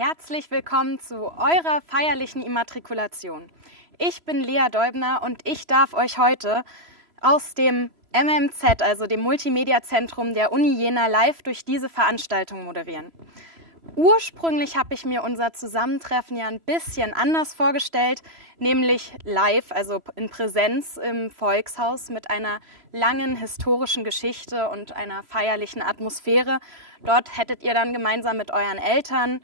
Herzlich willkommen zu eurer feierlichen Immatrikulation. Ich bin Lea Deubner und ich darf euch heute aus dem MMZ, also dem Multimedia-Zentrum der Uni Jena, live durch diese Veranstaltung moderieren. Ursprünglich habe ich mir unser Zusammentreffen ja ein bisschen anders vorgestellt, nämlich live, also in Präsenz im Volkshaus mit einer langen historischen Geschichte und einer feierlichen Atmosphäre. Dort hättet ihr dann gemeinsam mit euren Eltern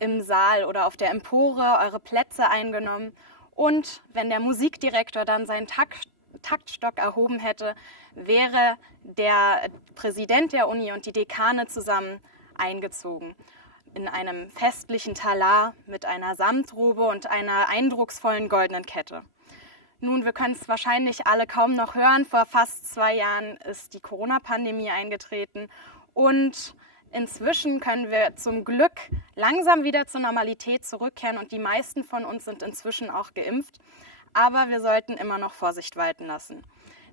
im Saal oder auf der Empore eure Plätze eingenommen. Und wenn der Musikdirektor dann seinen Taktstock erhoben hätte, wäre der Präsident der Uni und die Dekane zusammen eingezogen. In einem festlichen Talar mit einer Samtrobe und einer eindrucksvollen goldenen Kette. Nun, wir können es wahrscheinlich alle kaum noch hören. Vor fast 2 Jahren ist die Corona-Pandemie eingetreten und inzwischen können wir zum Glück langsam wieder zur Normalität zurückkehren und die meisten von uns sind inzwischen auch geimpft. Aber wir sollten immer noch Vorsicht walten lassen.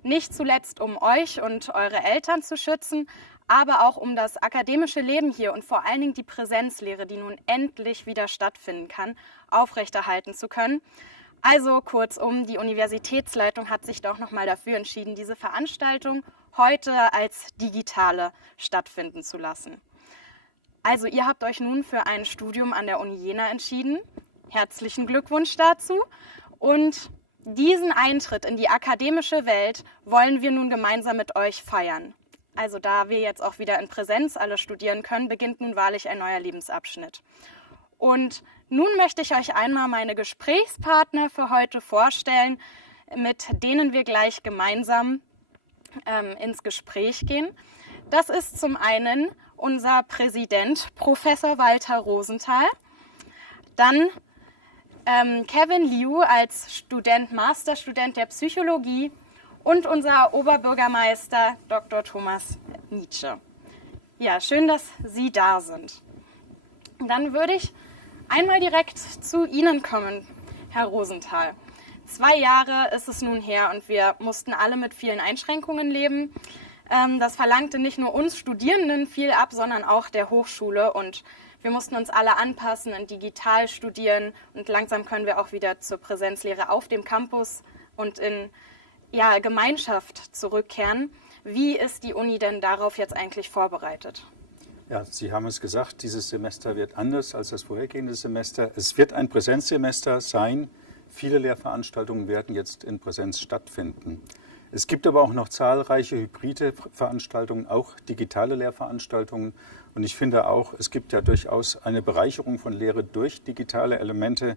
Nicht zuletzt, um euch und eure Eltern zu schützen, aber auch um das akademische Leben hier und vor allen Dingen die Präsenzlehre, die nun endlich wieder stattfinden kann, aufrechterhalten zu können. Also kurzum, die Universitätsleitung hat sich doch nochmal dafür entschieden, diese Veranstaltung heute als digitale stattfinden zu lassen. Also ihr habt euch nun für ein Studium an der Uni Jena entschieden. Herzlichen Glückwunsch dazu. Und diesen Eintritt in die akademische Welt wollen wir nun gemeinsam mit euch feiern. Also da wir jetzt auch wieder in Präsenz alle studieren können, beginnt nun wahrlich ein neuer Lebensabschnitt. Und nun möchte ich euch einmal meine Gesprächspartner für heute vorstellen, mit denen wir gleich gemeinsam ins Gespräch gehen. Das ist zum einen unser Präsident, Professor Walter Rosenthal, dann Kevin Liu als Masterstudent der Psychologie und unser Oberbürgermeister Dr. Thomas Nietzsche. Ja, schön, dass Sie da sind. Dann würde ich einmal direkt zu Ihnen kommen, Herr Rosenthal. 2 Jahre ist es nun her und wir mussten alle mit vielen Einschränkungen leben. Das verlangte nicht nur uns Studierenden viel ab, sondern auch der Hochschule und wir mussten uns alle anpassen und digital studieren und langsam können wir auch wieder zur Präsenzlehre auf dem Campus und in Gemeinschaft zurückkehren. Wie ist die Uni denn darauf jetzt eigentlich vorbereitet? Ja, Sie haben es gesagt, dieses Semester wird anders als das vorhergehende Semester. Es wird ein Präsenzsemester sein. Viele Lehrveranstaltungen werden jetzt in Präsenz stattfinden. Es gibt aber auch noch zahlreiche hybride Veranstaltungen, auch digitale Lehrveranstaltungen. Und ich finde auch, es gibt ja durchaus eine Bereicherung von Lehre durch digitale Elemente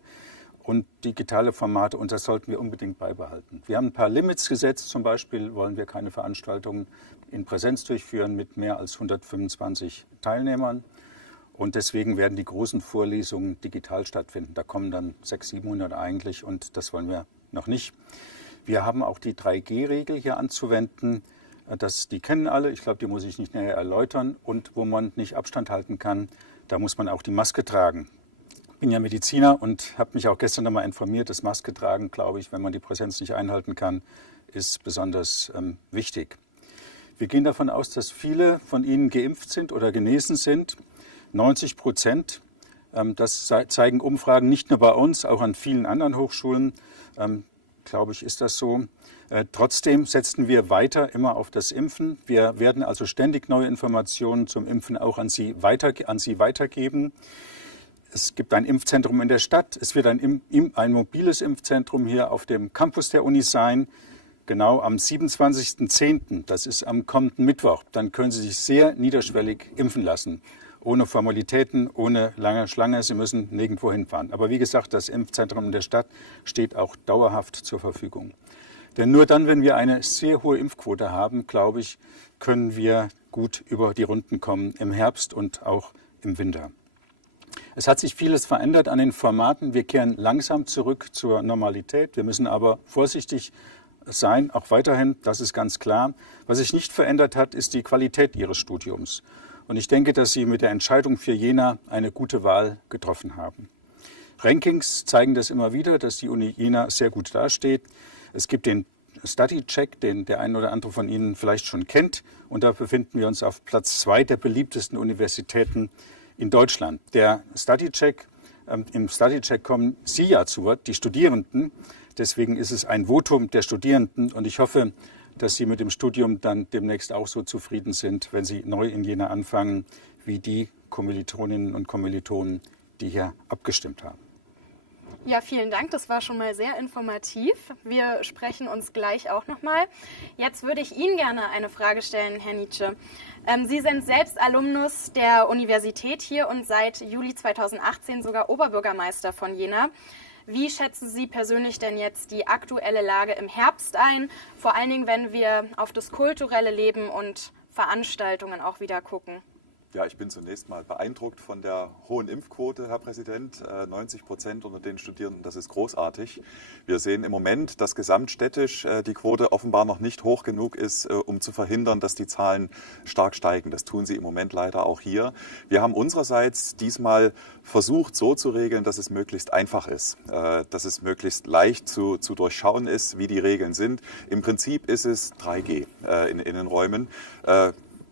und digitale Formate und das sollten wir unbedingt beibehalten. Wir haben ein paar Limits gesetzt, zum Beispiel wollen wir keine Veranstaltungen in Präsenz durchführen mit mehr als 125 Teilnehmern und deswegen werden die großen Vorlesungen digital stattfinden. Da kommen dann 600, 700 eigentlich und das wollen wir noch nicht. Wir haben auch die 3G-Regel hier anzuwenden. Die kennen alle, ich glaube, die muss ich nicht näher erläutern. Und wo man nicht Abstand halten kann, da muss man auch die Maske tragen. Ich bin ja Mediziner und habe mich auch gestern nochmal informiert, das Maske tragen, glaube ich, wenn man die Präsenz nicht einhalten kann, ist besonders wichtig. Wir gehen davon aus, dass viele von Ihnen geimpft sind oder genesen sind. 90%. Das zeigen Umfragen nicht nur bei uns, auch an vielen anderen Hochschulen. Glaube ich, ist das so. Trotzdem setzen wir weiter immer auf das Impfen. Wir werden also ständig neue Informationen zum Impfen auch an Sie weitergeben. Es gibt ein Impfzentrum in der Stadt. Es wird ein mobiles Impfzentrum hier auf dem Campus der Uni sein. Genau am 27.10., das ist am kommenden Mittwoch. Dann können Sie sich sehr niederschwellig impfen lassen. Ohne Formalitäten, ohne lange Schlange. Sie müssen nirgendwo hinfahren. Aber wie gesagt, das Impfzentrum in der Stadt steht auch dauerhaft zur Verfügung. Denn nur dann, wenn wir eine sehr hohe Impfquote haben, glaube ich, können wir gut über die Runden kommen im Herbst und auch im Winter. Es hat sich vieles verändert an den Formaten. Wir kehren langsam zurück zur Normalität. Wir müssen aber vorsichtig sein, auch weiterhin, das ist ganz klar. Was sich nicht verändert hat, ist die Qualität Ihres Studiums. Und ich denke, dass Sie mit der Entscheidung für Jena eine gute Wahl getroffen haben. Rankings zeigen das immer wieder, dass die Uni Jena sehr gut dasteht. Es gibt den Study-Check, den der eine oder andere von Ihnen vielleicht schon kennt. Und da befinden wir uns auf Platz 2 der beliebtesten Universitäten in Deutschland. Der Studycheck, im Studycheck kommen Sie ja zu Wort, die Studierenden. Deswegen ist es ein Votum der Studierenden und ich hoffe, dass Sie mit dem Studium dann demnächst auch so zufrieden sind, wenn Sie neu in Jena anfangen, wie die Kommilitoninnen und Kommilitonen, die hier abgestimmt haben. Ja, vielen Dank. Das war schon mal sehr informativ. Wir sprechen uns gleich auch nochmal. Jetzt würde ich Ihnen gerne eine Frage stellen, Herr Nitsche. Sie sind selbst Alumnus der Universität hier und seit Juli 2018 sogar Oberbürgermeister von Jena. Wie schätzen Sie persönlich denn jetzt die aktuelle Lage im Herbst ein? Vor allen Dingen, wenn wir auf das kulturelle Leben und Veranstaltungen auch wieder gucken. Ja, ich bin zunächst mal beeindruckt von der hohen Impfquote, Herr Präsident. 90% unter den Studierenden, das ist großartig. Wir sehen im Moment, dass gesamtstädtisch die Quote offenbar noch nicht hoch genug ist, um zu verhindern, dass die Zahlen stark steigen. Das tun sie im Moment leider auch hier. Wir haben unsererseits diesmal versucht, so zu regeln, dass es möglichst einfach ist, dass es möglichst leicht zu durchschauen ist, wie die Regeln sind. Im Prinzip ist es 3G in Innenräumen.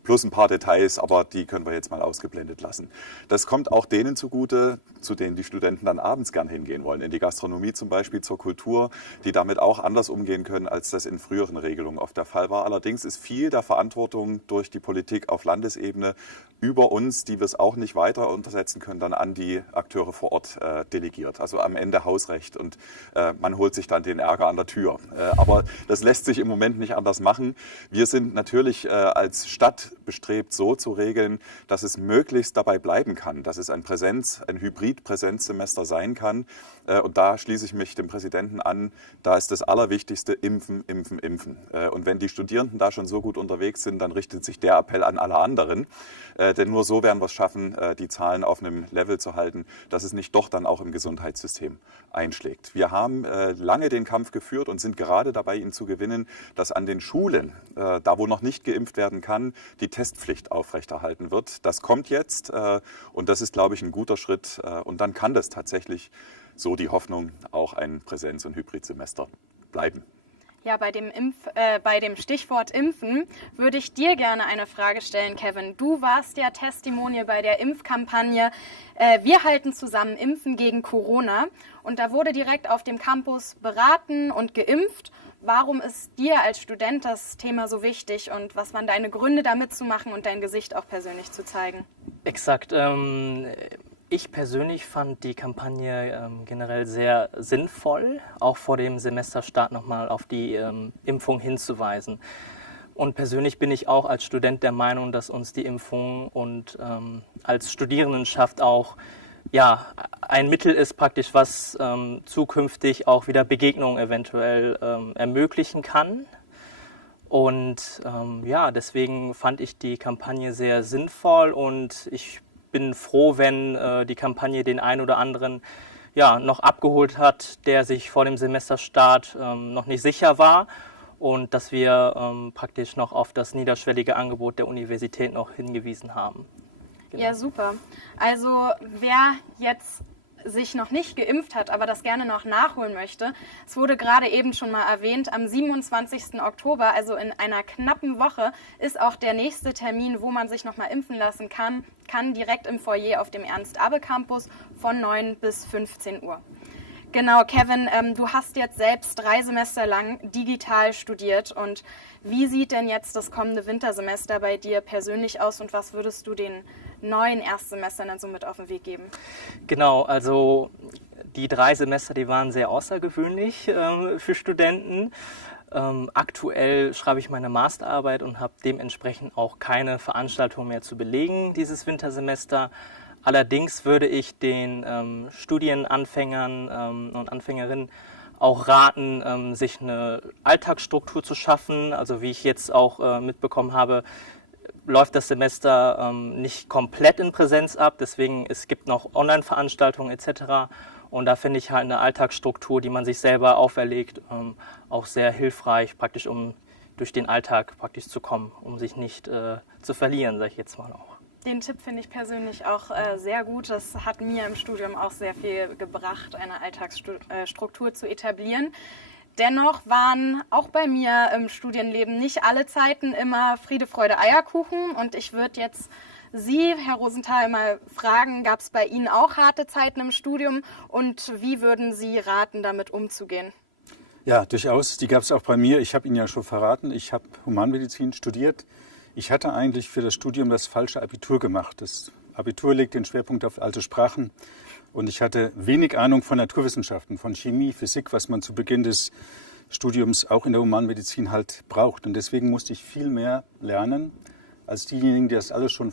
Plus ein paar Details, aber die können wir jetzt mal ausgeblendet lassen. Das kommt auch denen zugute, zu denen die Studenten dann abends gern hingehen wollen. In die Gastronomie zum Beispiel, zur Kultur, die damit auch anders umgehen können, als das in früheren Regelungen oft der Fall war. Allerdings ist viel der Verantwortung durch die Politik auf Landesebene über uns, die wir es auch nicht weiter untersetzen können, dann an die Akteure vor Ort delegiert. Also am Ende Hausrecht und man holt sich dann den Ärger an der Tür. Aber das lässt sich im Moment nicht anders machen. Wir sind natürlich als Stadt bestrebt, so zu regeln, dass es möglichst dabei bleiben kann, dass es ein Hybrid-Präsenzsemester sein kann. Und da schließe ich mich dem Präsidenten an, da ist das Allerwichtigste Impfen, Impfen, Impfen. Und wenn die Studierenden da schon so gut unterwegs sind, dann richtet sich der Appell an alle anderen. Denn nur so werden wir es schaffen, die Zahlen auf einem Level zu halten, dass es nicht doch dann auch im Gesundheitssystem einschlägt. Wir haben lange den Kampf geführt und sind gerade dabei, ihn zu gewinnen, dass an den Schulen, da wo noch nicht geimpft werden kann, die Testpflicht aufrechterhalten wird. Das kommt jetzt und das ist, glaube ich, ein guter Schritt. Und dann kann das tatsächlich, so die Hoffnung, auch ein Präsenz- und Hybridsemester bleiben. Ja, bei dem Stichwort Impfen würde ich dir gerne eine Frage stellen, Kevin. Du warst ja Testimonial bei der Impfkampagne Wir halten zusammen Impfen gegen Corona. Und da wurde direkt auf dem Campus beraten und geimpft. Warum ist dir als Student das Thema so wichtig und was waren deine Gründe, da mitzumachen und dein Gesicht auch persönlich zu zeigen? Exakt. Ich persönlich fand die Kampagne generell sehr sinnvoll, auch vor dem Semesterstart nochmal auf die Impfung hinzuweisen. Und persönlich bin ich auch als Student der Meinung, dass uns die Impfung und als Studierendenschaft auch ein Mittel ist praktisch, was zukünftig auch wieder Begegnungen eventuell ermöglichen kann. Und deswegen fand ich die Kampagne sehr sinnvoll und ich bin froh, wenn die Kampagne den einen oder anderen noch abgeholt hat, der sich vor dem Semesterstart noch nicht sicher war und dass wir praktisch noch auf das niederschwellige Angebot der Universität noch hingewiesen haben. Genau. Ja, super. Also wer jetzt sich noch nicht geimpft hat, aber das gerne noch nachholen möchte, es wurde gerade eben schon mal erwähnt, am 27. Oktober, also in einer knappen Woche, ist auch der nächste Termin, wo man sich noch mal impfen lassen kann direkt im Foyer auf dem Ernst-Abbe-Campus von 9 bis 15 Uhr. Genau, Kevin, du hast jetzt selbst 3 Semester lang digital studiert und wie sieht denn jetzt das kommende Wintersemester bei dir persönlich aus und was würdest du den neuen Erstsemestern dann so mit auf den Weg geben? Genau, also die 3 Semester, die waren sehr außergewöhnlich für Studenten. Aktuell schreibe ich meine Masterarbeit und habe dementsprechend auch keine Veranstaltung mehr zu belegen dieses Wintersemester. Allerdings würde ich den Studienanfängern und Anfängerinnen auch raten, sich eine Alltagsstruktur zu schaffen. Also wie ich jetzt auch mitbekommen habe, läuft das Semester nicht komplett in Präsenz ab. Deswegen es gibt noch Online-Veranstaltungen etc. Und da finde ich halt eine Alltagsstruktur, die man sich selber auferlegt, auch sehr hilfreich, praktisch um durch den Alltag praktisch zu kommen, um sich nicht zu verlieren, sage ich jetzt mal auch. Den Tipp finde ich persönlich auch sehr gut. Das hat mir im Studium auch sehr viel gebracht, eine Alltagsstruktur zu etablieren. Dennoch waren auch bei mir im Studienleben nicht alle Zeiten immer Friede, Freude, Eierkuchen. Und ich würde jetzt Sie, Herr Rosenthal, mal fragen, gab es bei Ihnen auch harte Zeiten im Studium und wie würden Sie raten, damit umzugehen? Ja, durchaus. Die gab es auch bei mir. Ich habe Ihnen ja schon verraten, ich habe Humanmedizin studiert. Ich hatte eigentlich für das Studium das falsche Abitur gemacht. Das Abitur legt den Schwerpunkt auf alte Sprachen und ich hatte wenig Ahnung von Naturwissenschaften, von Chemie, Physik, was man zu Beginn des Studiums auch in der Humanmedizin halt braucht. Und deswegen musste ich viel mehr lernen als diejenigen, die das alles schon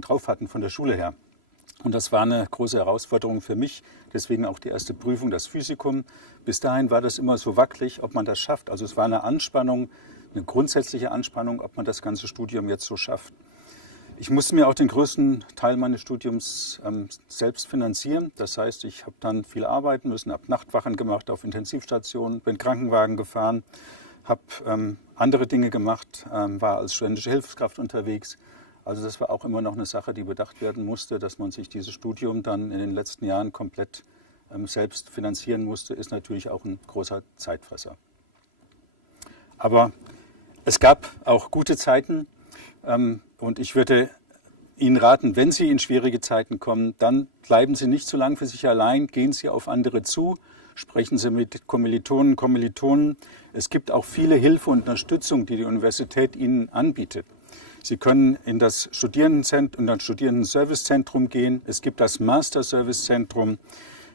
drauf hatten von der Schule her. Und das war eine große Herausforderung für mich. Deswegen auch die erste Prüfung, das Physikum. Bis dahin war das immer so wackelig, ob man das schafft. Also es war eine Anspannung, eine grundsätzliche Anspannung, ob man das ganze Studium jetzt so schafft. Ich musste mir auch den größten Teil meines Studiums selbst finanzieren. Das heißt, ich habe dann viel arbeiten müssen, habe Nachtwachen gemacht auf Intensivstationen, bin Krankenwagen gefahren, habe andere Dinge gemacht, war als studentische Hilfskraft unterwegs. Also das war auch immer noch eine Sache, die bedacht werden musste, dass man sich dieses Studium dann in den letzten Jahren komplett selbst finanzieren musste, ist natürlich auch ein großer Zeitfresser. Aber es gab auch gute Zeiten und ich würde Ihnen raten, wenn Sie in schwierige Zeiten kommen, dann bleiben Sie nicht zu lang für sich allein, gehen Sie auf andere zu, sprechen Sie mit Kommilitonen, Kommilitonen. Es gibt auch viele Hilfe und Unterstützung, die die Universität Ihnen anbietet. Sie können in das Studierendenservicezentrum gehen. Es gibt das Master-Servicezentrum.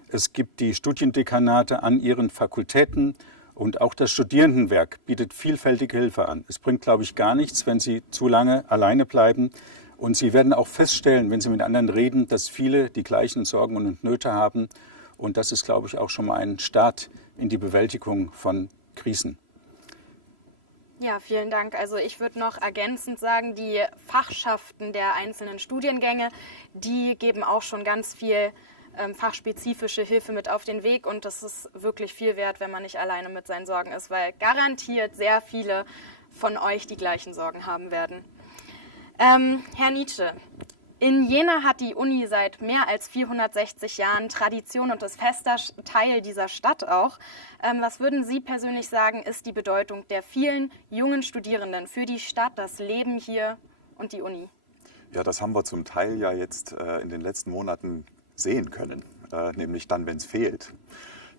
Es gibt die Studiendekanate an Ihren Fakultäten. Und auch das Studierendenwerk bietet vielfältige Hilfe an. Es bringt, glaube ich, gar nichts, wenn Sie zu lange alleine bleiben. Und Sie werden auch feststellen, wenn Sie mit anderen reden, dass viele die gleichen Sorgen und Nöte haben. Und das ist, glaube ich, auch schon mal ein Start in die Bewältigung von Krisen. Ja, vielen Dank. Also ich würde noch ergänzend sagen, die Fachschaften der einzelnen Studiengänge, die geben auch schon ganz viel fachspezifische Hilfe mit auf den Weg und das ist wirklich viel wert, wenn man nicht alleine mit seinen Sorgen ist, weil garantiert sehr viele von euch die gleichen Sorgen haben werden. Herr Nitsche, in Jena hat die Uni seit mehr als 460 Jahren Tradition und ist fester Teil dieser Stadt auch. Was würden Sie persönlich sagen, ist die Bedeutung der vielen jungen Studierenden für die Stadt, das Leben hier und die Uni? Ja, das haben wir zum Teil ja jetzt in den letzten Monaten sehen können, nämlich dann, wenn es fehlt.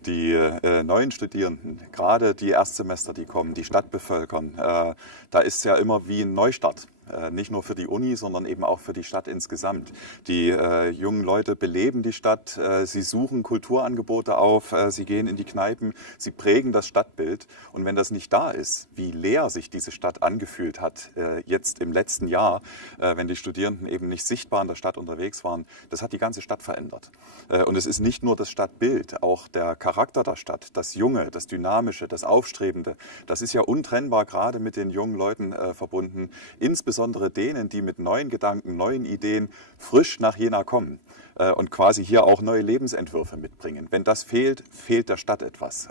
Die neuen Studierenden, gerade die Erstsemester, die kommen, die Stadt bevölkern, da ist es ja immer wie ein Neustart. Nicht nur für die Uni, sondern eben auch für die Stadt insgesamt. Die jungen Leute beleben die Stadt, sie suchen Kulturangebote auf, sie gehen in die Kneipen, sie prägen das Stadtbild. Und wenn das nicht da ist, wie leer sich diese Stadt angefühlt hat, jetzt im letzten Jahr, wenn die Studierenden eben nicht sichtbar in der Stadt unterwegs waren, das hat die ganze Stadt verändert. Und es ist nicht nur das Stadtbild, auch der Charakter der Stadt, das Junge, das Dynamische, das Aufstrebende, das ist ja untrennbar gerade mit den jungen Leuten verbunden, insbesondere denen, die mit neuen Gedanken, neuen Ideen frisch nach Jena kommen und quasi hier auch neue Lebensentwürfe mitbringen. Wenn das fehlt, fehlt der Stadt etwas.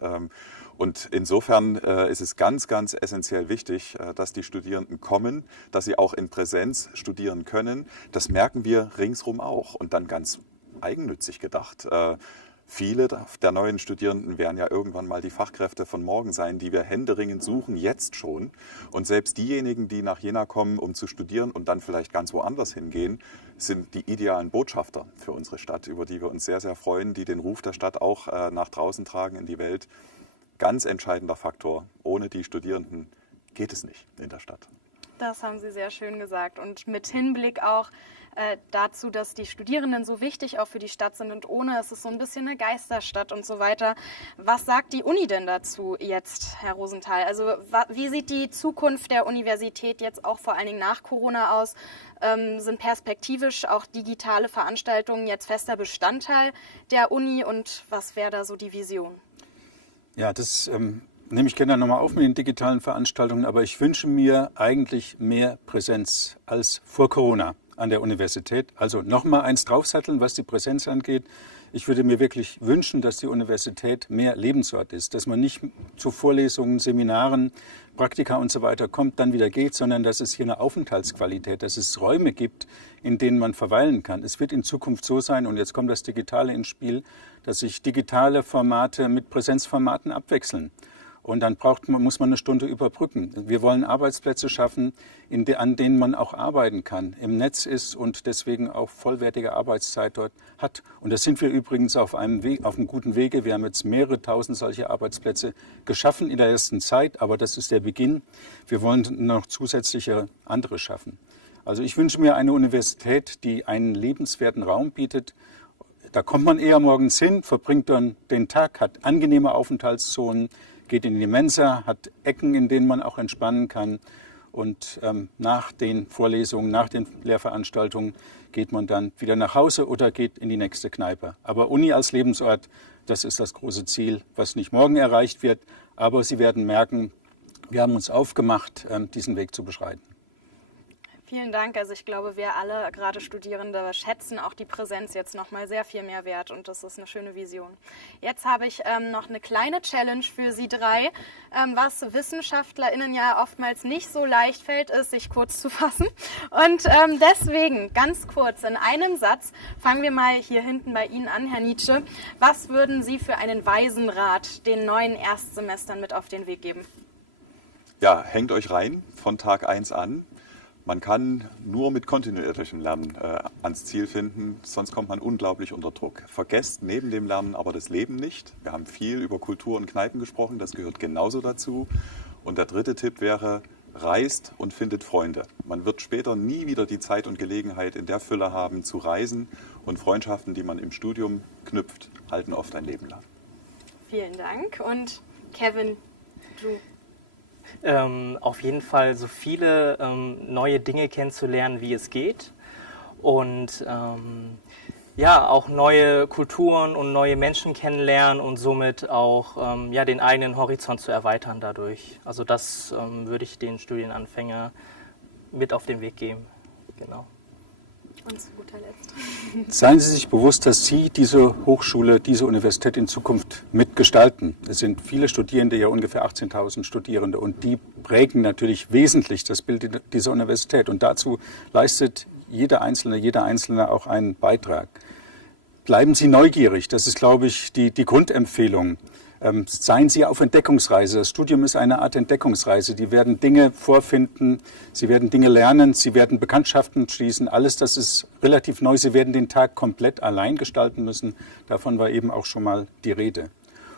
Und insofern ist es ganz, ganz essentiell wichtig, dass die Studierenden kommen, dass sie auch in Präsenz studieren können. Das merken wir ringsrum auch und dann ganz eigennützig gedacht. Viele der neuen Studierenden werden ja irgendwann mal die Fachkräfte von morgen sein, die wir händeringend suchen, jetzt schon. Und selbst diejenigen, die nach Jena kommen, um zu studieren und dann vielleicht ganz woanders hingehen, sind die idealen Botschafter für unsere Stadt, über die wir uns sehr, sehr freuen, die den Ruf der Stadt auch nach draußen tragen in die Welt. Ganz entscheidender Faktor. Ohne die Studierenden geht es nicht in der Stadt. Das haben Sie sehr schön gesagt. Und mit Hinblick auch dazu, dass die Studierenden so wichtig auch für die Stadt sind und ohne, es ist so ein bisschen eine Geisterstadt und so weiter. Was sagt die Uni denn dazu jetzt, Herr Rosenthal? Also wie sieht die Zukunft der Universität jetzt auch vor allen Dingen nach Corona aus? Sind perspektivisch auch digitale Veranstaltungen jetzt fester Bestandteil der Uni und was wäre da so die Vision? Ja, das nehme ich gerne nochmal auf mit den digitalen Veranstaltungen, aber ich wünsche mir eigentlich mehr Präsenz als vor Corona an der Universität. Also nochmal eins draufsatteln, was die Präsenz angeht. Ich würde mir wirklich wünschen, dass die Universität mehr Lebensort ist, dass man nicht zu Vorlesungen, Seminaren, Praktika und so weiter kommt, dann wieder geht, sondern dass es hier eine Aufenthaltsqualität, dass es Räume gibt, in denen man verweilen kann. Es wird in Zukunft so sein, und jetzt kommt das Digitale ins Spiel, dass sich digitale Formate mit Präsenzformaten abwechseln. Und dann muss man eine Stunde überbrücken. Wir wollen Arbeitsplätze schaffen, an denen man auch arbeiten kann, im Netz ist und deswegen auch vollwertige Arbeitszeit dort hat. Und da sind wir übrigens auf einem guten Wege. Wir haben jetzt mehrere tausend solche Arbeitsplätze geschaffen in der ersten Zeit, aber das ist der Beginn. Wir wollen noch zusätzliche andere schaffen. Also ich wünsche mir eine Universität, die einen lebenswerten Raum bietet. Da kommt man eher morgens hin, verbringt dann den Tag, hat angenehme Aufenthaltszonen, geht in die Mensa, hat Ecken, in denen man auch entspannen kann. Und nach den Vorlesungen, nach den Lehrveranstaltungen geht man dann wieder nach Hause oder geht in die nächste Kneipe. Aber Uni als Lebensort, das ist das große Ziel, was nicht morgen erreicht wird. Aber Sie werden merken, wir haben uns aufgemacht, diesen Weg zu beschreiten. Vielen Dank. Also ich glaube, wir alle, gerade Studierende, schätzen auch die Präsenz jetzt nochmal sehr viel mehr wert und das ist eine schöne Vision. Jetzt habe ich noch eine kleine Challenge für Sie drei, was WissenschaftlerInnen ja oftmals nicht so leicht fällt, ist, sich kurz zu fassen. Und deswegen, ganz kurz, in einem Satz, fangen wir mal hier hinten bei Ihnen an, Herr Nitsche. Was würden Sie für einen weisen Rat den neuen Erstsemestern mit auf den Weg geben? Ja, hängt euch rein von Tag 1 an. Man kann nur mit kontinuierlichem Lernen ans Ziel finden, sonst kommt man unglaublich unter Druck. Vergesst neben dem Lernen aber das Leben nicht. Wir haben viel über Kultur und Kneipen gesprochen, das gehört genauso dazu. Und der dritte Tipp wäre, reist und findet Freunde. Man wird später nie wieder die Zeit und Gelegenheit in der Fülle haben zu reisen und Freundschaften, die man im Studium knüpft, halten oft ein Leben lang. Vielen Dank und Kevin, du. Auf jeden Fall so viele neue Dinge kennenzulernen, wie es geht. Und ja, auch neue Kulturen und neue Menschen kennenlernen und somit auch ja, den eigenen Horizont zu erweitern dadurch. Also das würde ich den Studienanfänger mit auf den Weg geben. Genau. Und zu guter Letzt. Seien Sie sich bewusst, dass Sie diese Hochschule, diese Universität in Zukunft mitgestalten. Es sind viele Studierende, ja ungefähr 18.000 Studierende, und die prägen natürlich wesentlich das Bild dieser Universität. Und dazu leistet jeder Einzelne auch einen Beitrag. Bleiben Sie neugierig, das ist, glaube ich, die Grundempfehlung. Seien Sie auf Entdeckungsreise. Das Studium ist eine Art Entdeckungsreise. Die werden Dinge vorfinden, Sie werden Dinge lernen, Sie werden Bekanntschaften schließen. Alles das ist relativ neu. Sie werden den Tag komplett allein gestalten müssen. Davon war eben auch schon mal die Rede.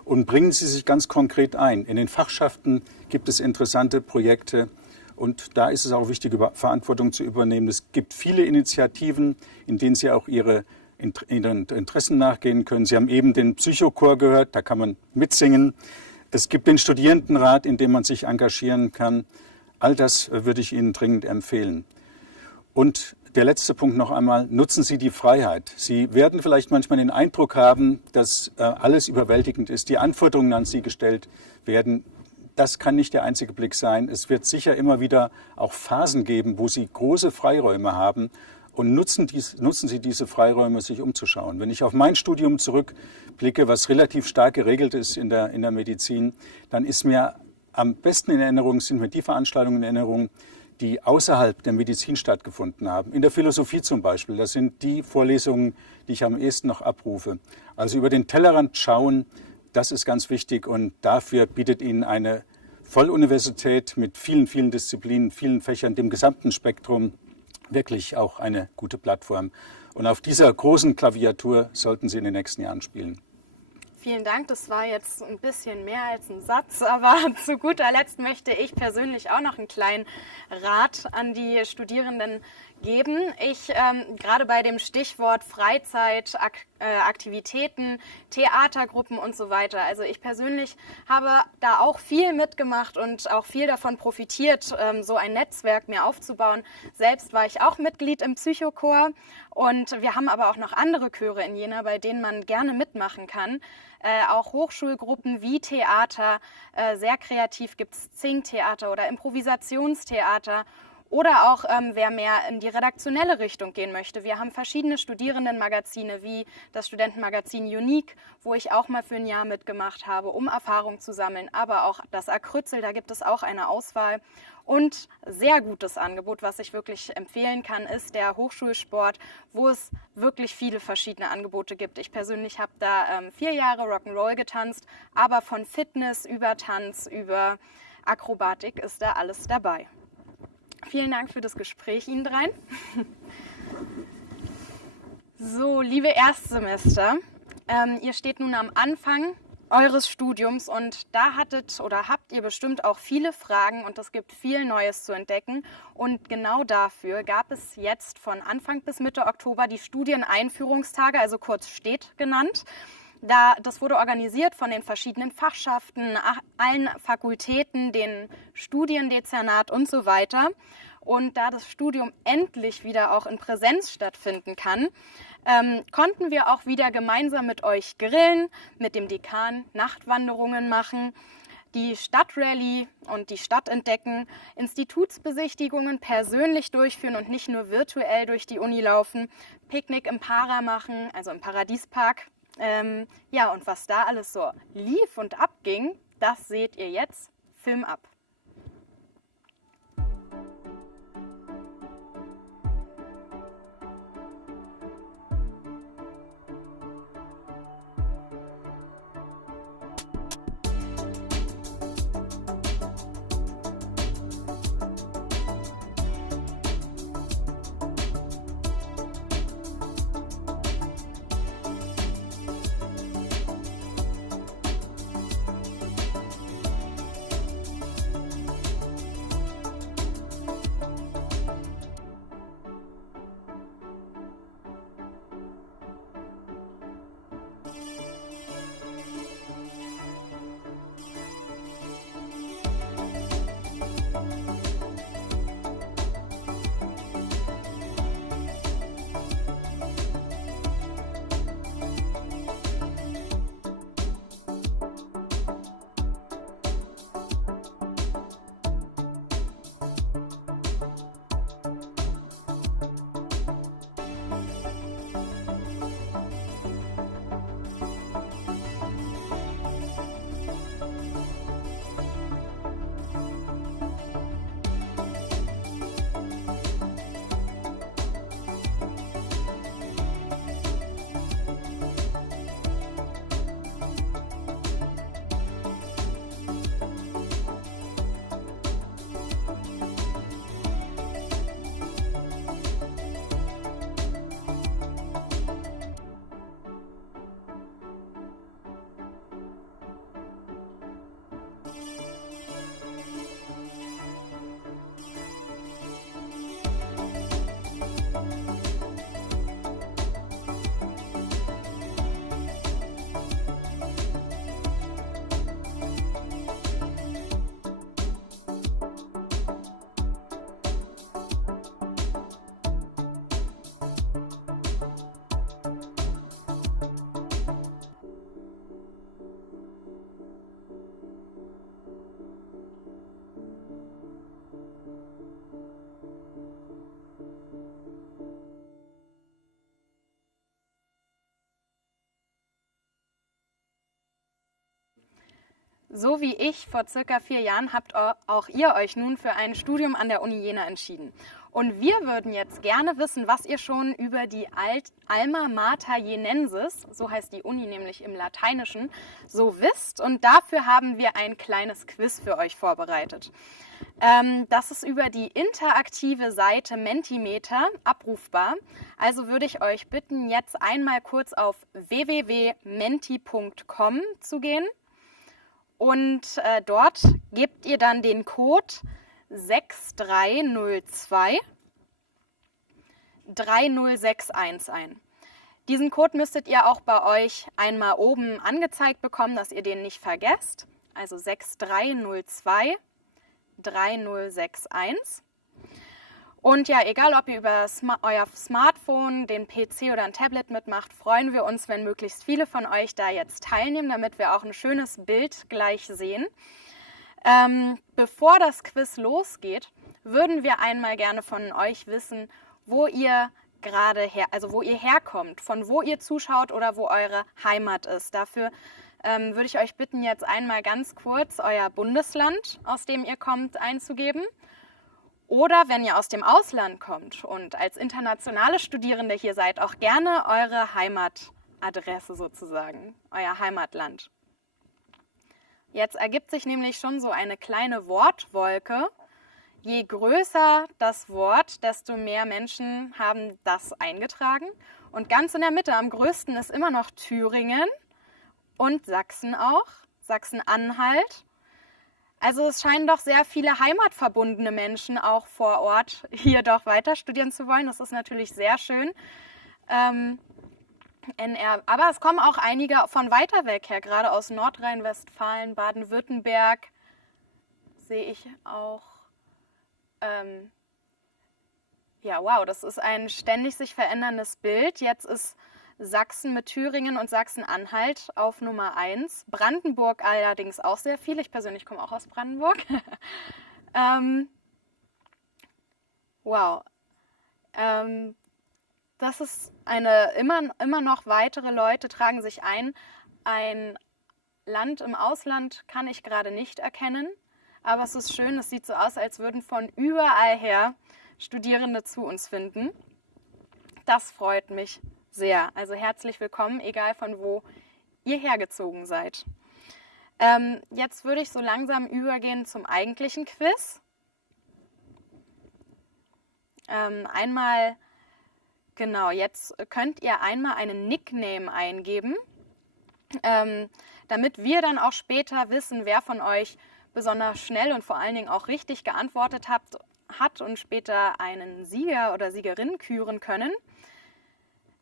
Und bringen Sie sich ganz konkret ein. In den Fachschaften gibt es interessante Projekte. Und da ist es auch wichtig, Verantwortung zu übernehmen. Es gibt viele Initiativen, in denen Sie auch Ihren Interessen nachgehen können. Sie haben eben den Psychochor gehört, da kann man mitsingen. Es gibt den Studierendenrat, in dem man sich engagieren kann. All das würde ich Ihnen dringend empfehlen. Und der letzte Punkt noch einmal, nutzen Sie die Freiheit. Sie werden vielleicht manchmal den Eindruck haben, dass alles überwältigend ist, die Anforderungen an Sie gestellt werden. Das kann nicht der einzige Blick sein. Es wird sicher immer wieder auch Phasen geben, wo Sie große Freiräume haben. Und nutzen Sie diese Freiräume, sich umzuschauen. Wenn ich auf mein Studium zurückblicke, was relativ stark geregelt ist in der Medizin, dann ist mir am besten in Erinnerung, sind mir die Veranstaltungen in Erinnerung, die außerhalb der Medizin stattgefunden haben. In der Philosophie zum Beispiel, das sind die Vorlesungen, die ich am ehesten noch abrufe. Also über den Tellerrand schauen, das ist ganz wichtig, und dafür bietet Ihnen eine Volluniversität mit vielen, vielen Disziplinen, vielen Fächern, dem gesamten Spektrum, wirklich auch eine gute Plattform. Und auf dieser großen Klaviatur sollten Sie in den nächsten Jahren spielen. Vielen Dank, das war jetzt ein bisschen mehr als ein Satz, aber zu guter Letzt möchte ich persönlich auch noch einen kleinen Rat an die Studierenden geben. Gerade bei dem Stichwort Freizeit, Aktivitäten, Theatergruppen und so weiter. Also ich persönlich habe da auch viel mitgemacht und auch viel davon profitiert, so ein Netzwerk mir aufzubauen. Selbst war ich auch Mitglied im Psychochor, und wir haben aber auch noch andere Chöre in Jena, bei denen man gerne mitmachen kann. Auch Hochschulgruppen wie Theater, sehr kreativ gibt es Zingtheater oder Improvisationstheater. Oder auch, wer mehr in die redaktionelle Richtung gehen möchte. Wir haben verschiedene Studierendenmagazine wie das Studentenmagazin Unique, wo ich auch mal für ein Jahr mitgemacht habe, um Erfahrung zu sammeln. Aber auch das Acryzel, da gibt es auch eine Auswahl. Und sehr gutes Angebot, was ich wirklich empfehlen kann, ist der Hochschulsport, wo es wirklich viele verschiedene Angebote gibt. Ich persönlich habe da 4 Jahre Rock'n'Roll getanzt, aber von Fitness über Tanz, über Akrobatik ist da alles dabei. Vielen Dank für das Gespräch Ihnen dreien. So, liebe Erstsemester, ihr steht nun am Anfang eures Studiums und da habt ihr bestimmt auch viele Fragen und es gibt viel Neues zu entdecken. Und genau dafür gab es jetzt von Anfang bis Mitte Oktober die Studieneinführungstage, also kurz STET genannt. Das wurde organisiert von den verschiedenen Fachschaften, allen Fakultäten, den Studiendezernat und so weiter. Und da das Studium endlich wieder auch in Präsenz stattfinden kann, konnten wir auch wieder gemeinsam mit euch grillen, mit dem Dekan Nachtwanderungen machen, die Stadtrallye und die Stadt entdecken, Institutsbesichtigungen persönlich durchführen und nicht nur virtuell durch die Uni laufen, Picknick im Para machen, also im Paradiespark. Ja, und was da alles so lief und abging, das seht ihr jetzt. Film ab. So wie ich vor circa 4 Jahren habt auch ihr euch nun für ein Studium an der Uni Jena entschieden. Und wir würden jetzt gerne wissen, was ihr schon über die Alma Mater Jenensis, so heißt die Uni nämlich im Lateinischen, so wisst. Und dafür haben wir ein kleines Quiz für euch vorbereitet. Das ist über die interaktive Seite Mentimeter abrufbar. Also würde ich euch bitten, jetzt einmal kurz auf www.menti.com zu gehen. Und dort gebt ihr dann den Code 6302 3061 ein. Diesen Code müsstet ihr auch bei euch einmal oben angezeigt bekommen, dass ihr den nicht vergesst. Also 6302 3061. Und ja, egal ob ihr über euer Smartphone, den PC oder ein Tablet mitmacht, freuen wir uns, wenn möglichst viele von euch da jetzt teilnehmen, damit wir auch ein schönes Bild gleich sehen. Bevor das Quiz losgeht, würden wir einmal gerne von euch wissen, wo ihr wo ihr herkommt, von wo ihr zuschaut oder wo eure Heimat ist. Dafür würde ich euch bitten, jetzt einmal ganz kurz euer Bundesland, aus dem ihr kommt, einzugeben. Oder wenn ihr aus dem Ausland kommt und als internationale Studierende hier seid, auch gerne eure Heimatadresse sozusagen, euer Heimatland. Jetzt ergibt sich nämlich schon so eine kleine Wortwolke. Je größer das Wort, desto mehr Menschen haben das eingetragen. Und ganz in der Mitte, am größten, ist immer noch Thüringen und Sachsen auch, Sachsen-Anhalt. Also es scheinen doch sehr viele heimatverbundene Menschen auch vor Ort hier doch weiter studieren zu wollen. Das ist natürlich sehr schön. Aber es kommen auch einige von weiter weg her, gerade aus Nordrhein-Westfalen, Baden-Württemberg sehe ich auch. Ja, wow, das ist ein ständig sich veränderndes Bild. Jetzt ist Sachsen mit Thüringen und Sachsen-Anhalt auf Nummer 1. Brandenburg allerdings auch sehr viel. Ich persönlich komme auch aus Brandenburg. Wow. Das ist immer noch weitere Leute tragen sich ein. Ein Land im Ausland kann ich gerade nicht erkennen. Aber es ist schön, es sieht so aus, als würden von überall her Studierende zu uns finden. Das freut mich sehr. Also herzlich willkommen, egal von wo ihr hergezogen seid. Jetzt würde ich so langsam übergehen zum eigentlichen Quiz. Jetzt könnt ihr einmal einen Nickname eingeben, damit wir dann auch später wissen, wer von euch besonders schnell und vor allen Dingen auch richtig geantwortet hat und später einen Sieger oder Siegerin küren können.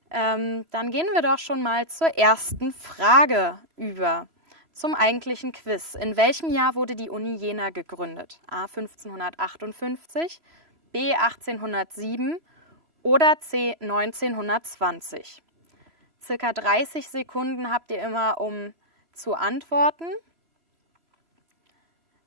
Dann gehen wir doch schon mal zur ersten Frage über, zum eigentlichen Quiz. In welchem Jahr wurde die Uni Jena gegründet? A. 1558, B. 1807 oder C. 1920? Circa 30 Sekunden habt ihr immer, um zu antworten.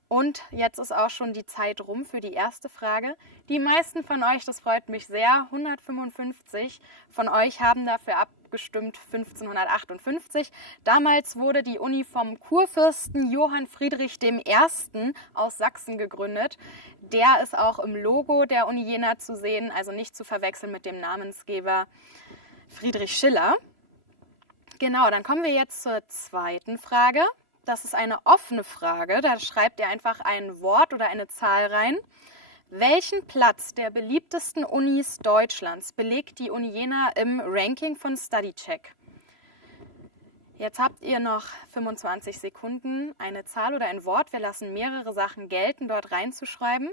Und jetzt ist auch schon die Zeit rum für die erste Frage. Die meisten von euch, das freut mich sehr, 155 von euch haben dafür abgestimmt 1558. Damals wurde die Uni vom Kurfürsten Johann Friedrich I. aus Sachsen gegründet. Der ist auch im Logo der Uni Jena zu sehen, also nicht zu verwechseln mit dem Namensgeber Friedrich Schiller. Genau, dann kommen wir jetzt zur zweiten Frage. Das ist eine offene Frage, da schreibt ihr einfach ein Wort oder eine Zahl rein. Welchen Platz der beliebtesten Unis Deutschlands belegt die Uni Jena im Ranking von StudyCheck? Jetzt habt ihr noch 25 Sekunden, eine Zahl oder ein Wort. Wir lassen mehrere Sachen gelten, dort reinzuschreiben.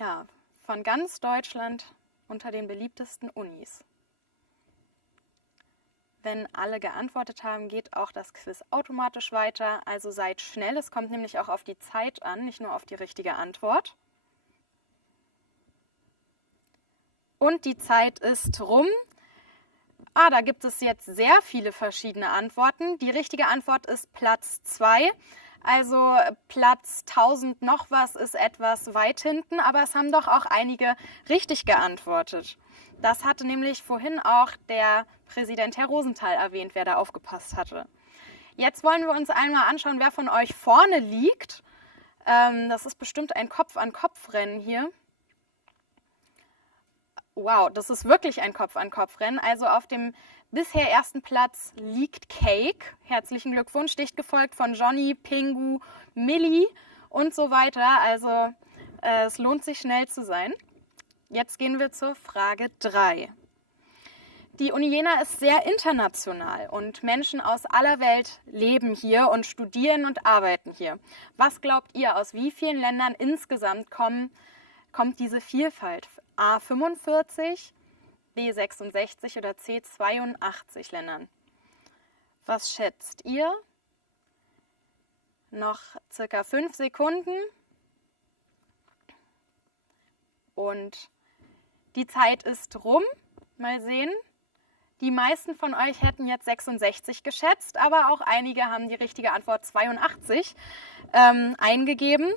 Ja, von ganz Deutschland unter den beliebtesten Unis. Wenn alle geantwortet haben, geht auch das Quiz automatisch weiter. Also seid schnell, es kommt nämlich auch auf die Zeit an, nicht nur auf die richtige Antwort. Und die Zeit ist rum. Da gibt es jetzt sehr viele verschiedene Antworten. Die richtige Antwort ist Platz 2. Also Platz 1000 noch was ist etwas weit hinten, aber es haben doch auch einige richtig geantwortet. Das hatte nämlich vorhin auch der Präsident Herr Rosenthal erwähnt, wer da aufgepasst hatte. Jetzt wollen wir uns einmal anschauen, wer von euch vorne liegt. Das ist bestimmt ein Kopf-an-Kopf-Rennen hier. Wow, das ist wirklich ein Kopf-an-Kopf-Rennen. Also auf dem bisher ersten Platz liegt Cake. Herzlichen Glückwunsch, dicht gefolgt von Johnny, Pingu, Millie und so weiter. Also es lohnt sich schnell zu sein. Jetzt gehen wir zur Frage 3. Die Uni Jena ist sehr international und Menschen aus aller Welt leben hier und studieren und arbeiten hier. Was glaubt ihr, aus wie vielen Ländern insgesamt kommt diese Vielfalt? A 45, B 66 oder C 82 Ländern? Was schätzt ihr? Noch circa 5 Sekunden. Und die Zeit ist rum. Mal sehen. Die meisten von euch hätten jetzt 66 geschätzt, aber auch einige haben die richtige Antwort 82 eingegeben.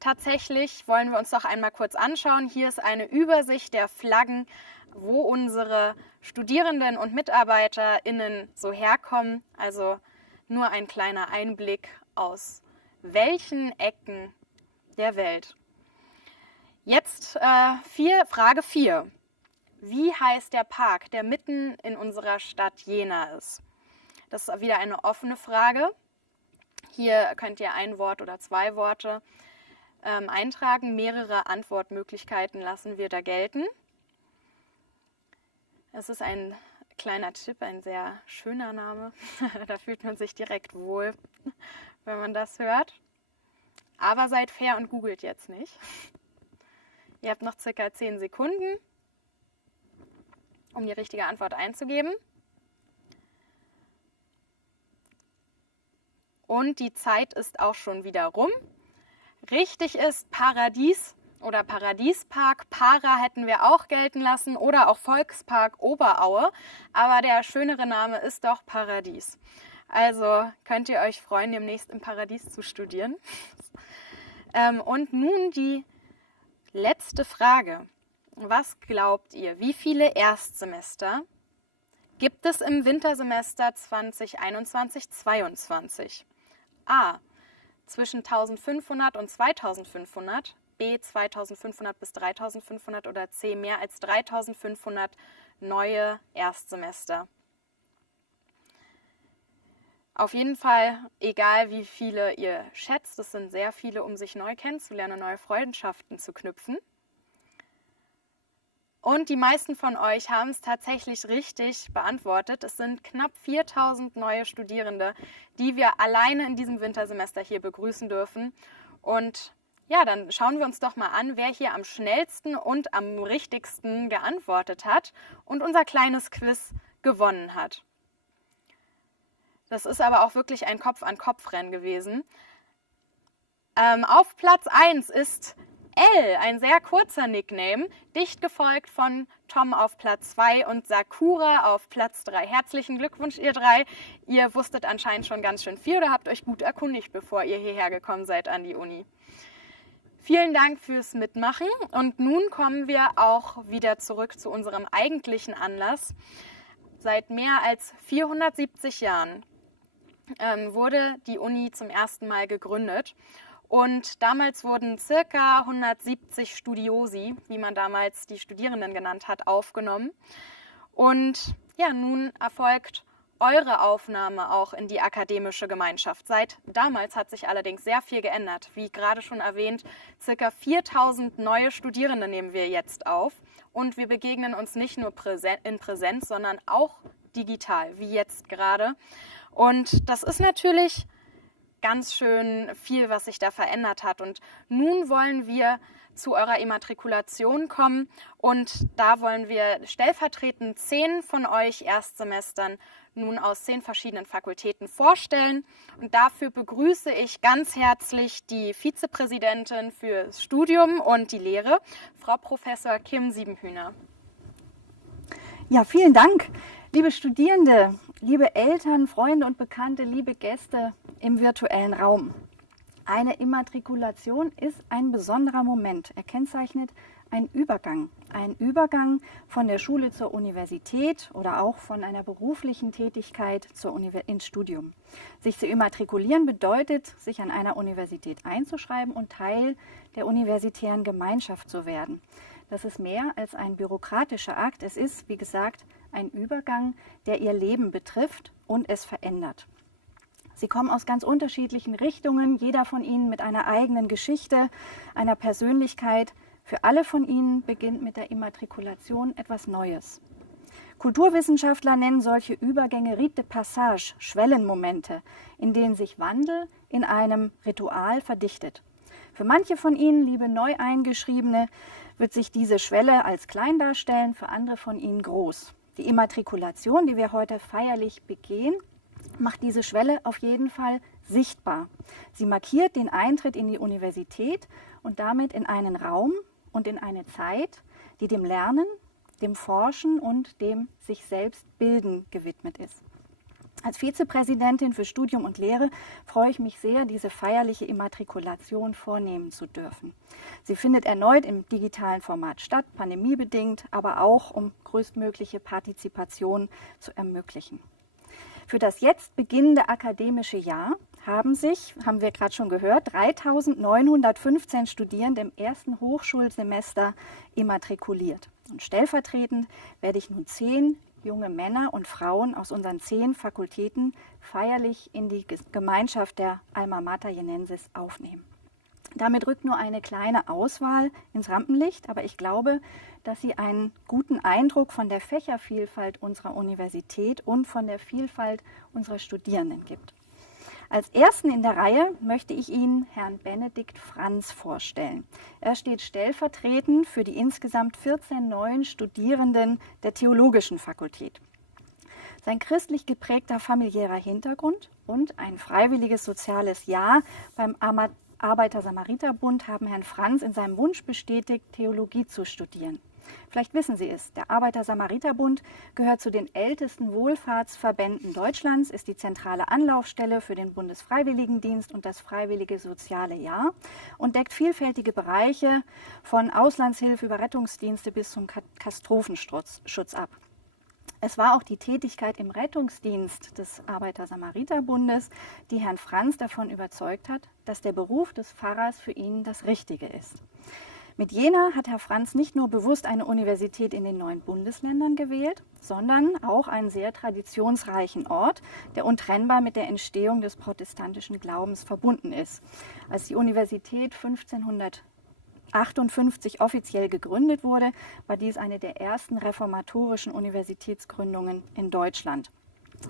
tatsächlich wollen wir uns doch einmal kurz anschauen. Hier ist eine Übersicht der Flaggen, wo unsere Studierenden und MitarbeiterInnen so herkommen. Also nur ein kleiner Einblick aus welchen Ecken der Welt. Jetzt Frage 4. Wie heißt der Park, der mitten in unserer Stadt Jena ist? Das ist wieder eine offene Frage. Hier könnt ihr ein Wort oder 2 Worte eintragen. Mehrere Antwortmöglichkeiten lassen wir da gelten. Es ist ein kleiner Tipp, ein sehr schöner Name. Da fühlt man sich direkt wohl, wenn man das hört. Aber seid fair und googelt jetzt nicht. Ihr habt noch circa 10 Sekunden, um die richtige Antwort einzugeben. Und die Zeit ist auch schon wieder rum. Richtig ist Paradies oder Paradiespark. Para hätten wir auch gelten lassen oder auch Volkspark Oberaue. Aber der schönere Name ist doch Paradies. Also könnt ihr euch freuen, demnächst im Paradies zu studieren. Und nun die letzte Frage. Was glaubt ihr, wie viele Erstsemester gibt es im Wintersemester 2021/22? A. Zwischen 1500 und 2500, B. 2500 bis 3500 oder C. Mehr als 3500 neue Erstsemester. Auf jeden Fall, egal wie viele ihr schätzt, es sind sehr viele, um sich neu kennenzulernen, neue Freundschaften zu knüpfen. Und die meisten von euch haben es tatsächlich richtig beantwortet. Es sind knapp 4000 neue Studierende, die wir alleine in diesem Wintersemester hier begrüßen dürfen. Und ja, dann schauen wir uns doch mal an, wer hier am schnellsten und am richtigsten geantwortet hat und unser kleines Quiz gewonnen hat. Das ist aber auch wirklich ein Kopf-an-Kopf-Rennen gewesen. Auf Platz 1 ist L, ein sehr kurzer Nickname, dicht gefolgt von Tom auf Platz 2 und Sakura auf Platz 3. Herzlichen Glückwunsch, ihr 3. Ihr wusstet anscheinend schon ganz schön viel oder habt euch gut erkundigt, bevor ihr hierher gekommen seid an die Uni. Vielen Dank fürs Mitmachen und nun kommen wir auch wieder zurück zu unserem eigentlichen Anlass. Seit mehr als 470 Jahren wurde die Uni zum ersten Mal gegründet. Und damals wurden ca. 170 Studiosi, wie man damals die Studierenden genannt hat, aufgenommen. Und ja, nun erfolgt eure Aufnahme auch in die akademische Gemeinschaft. Seit damals hat sich allerdings sehr viel geändert. Wie gerade schon erwähnt, ca. 4000 neue Studierende nehmen wir jetzt auf. Und wir begegnen uns nicht nur in Präsenz, sondern auch digital, wie jetzt gerade. Und das ist natürlich ganz schön viel, was sich da verändert hat. Und nun wollen wir zu eurer Immatrikulation kommen und da wollen wir stellvertretend 10 von euch Erstsemestern nun aus 10 verschiedenen Fakultäten vorstellen. Und dafür begrüße ich ganz herzlich die Vizepräsidentin fürs Studium und die Lehre, Frau Professor Kim Siebenhühner. Ja, vielen Dank, liebe Studierende, liebe Eltern, Freunde und Bekannte, liebe Gäste im virtuellen Raum. Eine Immatrikulation ist ein besonderer Moment. Er kennzeichnet einen Übergang von der Schule zur Universität oder auch von einer beruflichen Tätigkeit ins Studium. Sich zu immatrikulieren bedeutet, sich an einer Universität einzuschreiben und Teil der universitären Gemeinschaft zu werden. Das ist mehr als ein bürokratischer Akt. Es ist, wie gesagt, ein Übergang, der ihr Leben betrifft und es verändert. Sie kommen aus ganz unterschiedlichen Richtungen, jeder von ihnen mit einer eigenen Geschichte, einer Persönlichkeit. Für alle von ihnen beginnt mit der Immatrikulation etwas Neues. Kulturwissenschaftler nennen solche Übergänge Rite de Passage, Schwellenmomente, in denen sich Wandel in einem Ritual verdichtet. Für manche von Ihnen, liebe Neueingeschriebene, wird sich diese Schwelle als klein darstellen, für andere von Ihnen groß. Die Immatrikulation, die wir heute feierlich begehen, macht diese Schwelle auf jeden Fall sichtbar. Sie markiert den Eintritt in die Universität und damit in einen Raum und in eine Zeit, die dem Lernen, dem Forschen und dem sich selbst bilden gewidmet ist. Als Vizepräsidentin für Studium und Lehre freue ich mich sehr, diese feierliche Immatrikulation vornehmen zu dürfen. Sie findet erneut im digitalen Format statt, pandemiebedingt, aber auch um größtmögliche Partizipation zu ermöglichen. Für das jetzt beginnende akademische Jahr haben wir gerade schon gehört, 3.915 Studierende im ersten Hochschulsemester immatrikuliert. Und stellvertretend werde ich nun 10 junge Männer und Frauen aus unseren 10 Fakultäten feierlich in die Gemeinschaft der Alma Mater Jenensis aufnehmen. Damit rückt nur eine kleine Auswahl ins Rampenlicht, aber ich glaube, dass sie einen guten Eindruck von der Fächervielfalt unserer Universität und von der Vielfalt unserer Studierenden gibt. Als ersten in der Reihe möchte ich Ihnen Herrn Benedikt Franz vorstellen. Er steht stellvertretend für die insgesamt 14 neuen Studierenden der Theologischen Fakultät. Sein christlich geprägter familiärer Hintergrund und ein freiwilliges soziales Jahr beim Arbeiter-Samariter-Bund haben Herrn Franz in seinem Wunsch bestätigt, Theologie zu studieren. Vielleicht wissen Sie es, der Arbeiter-Samariter-Bund gehört zu den ältesten Wohlfahrtsverbänden Deutschlands, ist die zentrale Anlaufstelle für den Bundesfreiwilligendienst und das Freiwillige Soziale Jahr und deckt vielfältige Bereiche von Auslandshilfe über Rettungsdienste bis zum Katastrophenschutz ab. Es war auch die Tätigkeit im Rettungsdienst des Arbeiter-Samariter-Bundes, die Herrn Franz davon überzeugt hat, dass der Beruf des Pfarrers für ihn das Richtige ist. Mit Jena hat Herr Franz nicht nur bewusst eine Universität in den 9 Bundesländern gewählt, sondern auch einen sehr traditionsreichen Ort, der untrennbar mit der Entstehung des protestantischen Glaubens verbunden ist. Als die Universität 1558 offiziell gegründet wurde, war dies eine der ersten reformatorischen Universitätsgründungen in Deutschland.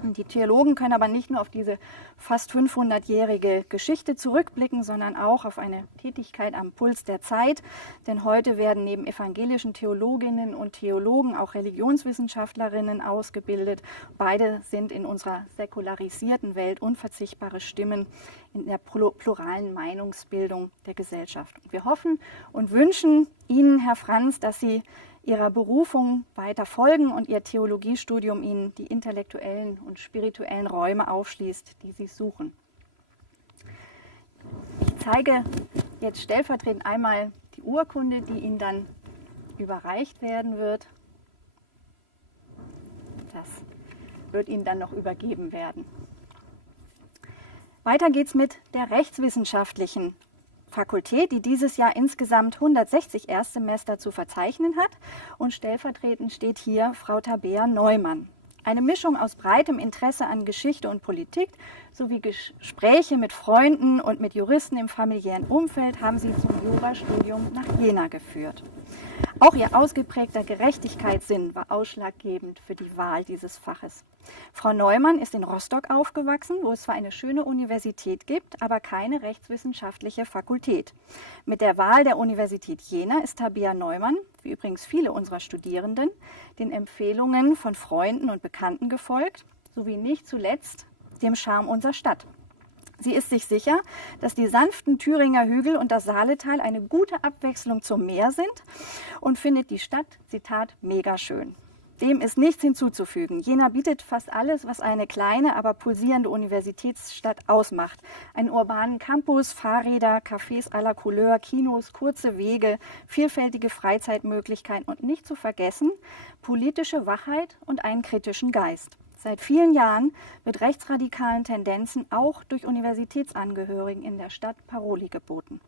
Die Theologen können aber nicht nur auf diese fast 500-jährige Geschichte zurückblicken, sondern auch auf eine Tätigkeit am Puls der Zeit. Denn heute werden neben evangelischen Theologinnen und Theologen auch Religionswissenschaftlerinnen ausgebildet. Beide sind in unserer säkularisierten Welt unverzichtbare Stimmen in der pluralen Meinungsbildung der Gesellschaft. Und wir hoffen und wünschen Ihnen, Herr Franz, dass Sie Ihrer Berufung weiter folgen und Ihr Theologiestudium Ihnen die intellektuellen und spirituellen Räume aufschließt, die Sie suchen. Ich zeige jetzt stellvertretend einmal die Urkunde, die Ihnen dann überreicht werden wird. Das wird Ihnen dann noch übergeben werden. Weiter geht's mit der rechtswissenschaftlichen Fakultät, die dieses Jahr insgesamt 160 Erstsemester zu verzeichnen hat. Und stellvertretend steht hier Frau Tabea Neumann. Eine Mischung aus breitem Interesse an Geschichte und Politik sowie Gespräche mit Freunden und mit Juristen im familiären Umfeld haben sie zum Jurastudium nach Jena geführt. Auch ihr ausgeprägter Gerechtigkeitssinn war ausschlaggebend für die Wahl dieses Faches. Frau Neumann ist in Rostock aufgewachsen, wo es zwar eine schöne Universität gibt, aber keine rechtswissenschaftliche Fakultät. Mit der Wahl der Universität Jena ist Tabea Neumann, wie übrigens viele unserer Studierenden, den Empfehlungen von Freunden und Bekannten gefolgt, sowie nicht zuletzt dem Charme unserer Stadt. Sie ist sich sicher, dass die sanften Thüringer Hügel und das Saaletal eine gute Abwechslung zum Meer sind und findet die Stadt, Zitat, mega schön. Dem ist nichts hinzuzufügen. Jena bietet fast alles, was eine kleine, aber pulsierende Universitätsstadt ausmacht. Einen urbanen Campus, Fahrräder, Cafés à la Couleur, Kinos, kurze Wege, vielfältige Freizeitmöglichkeiten und nicht zu vergessen, politische Wachheit und einen kritischen Geist. Seit vielen Jahren wird rechtsradikalen Tendenzen auch durch Universitätsangehörigen in der Stadt Paroli geboten.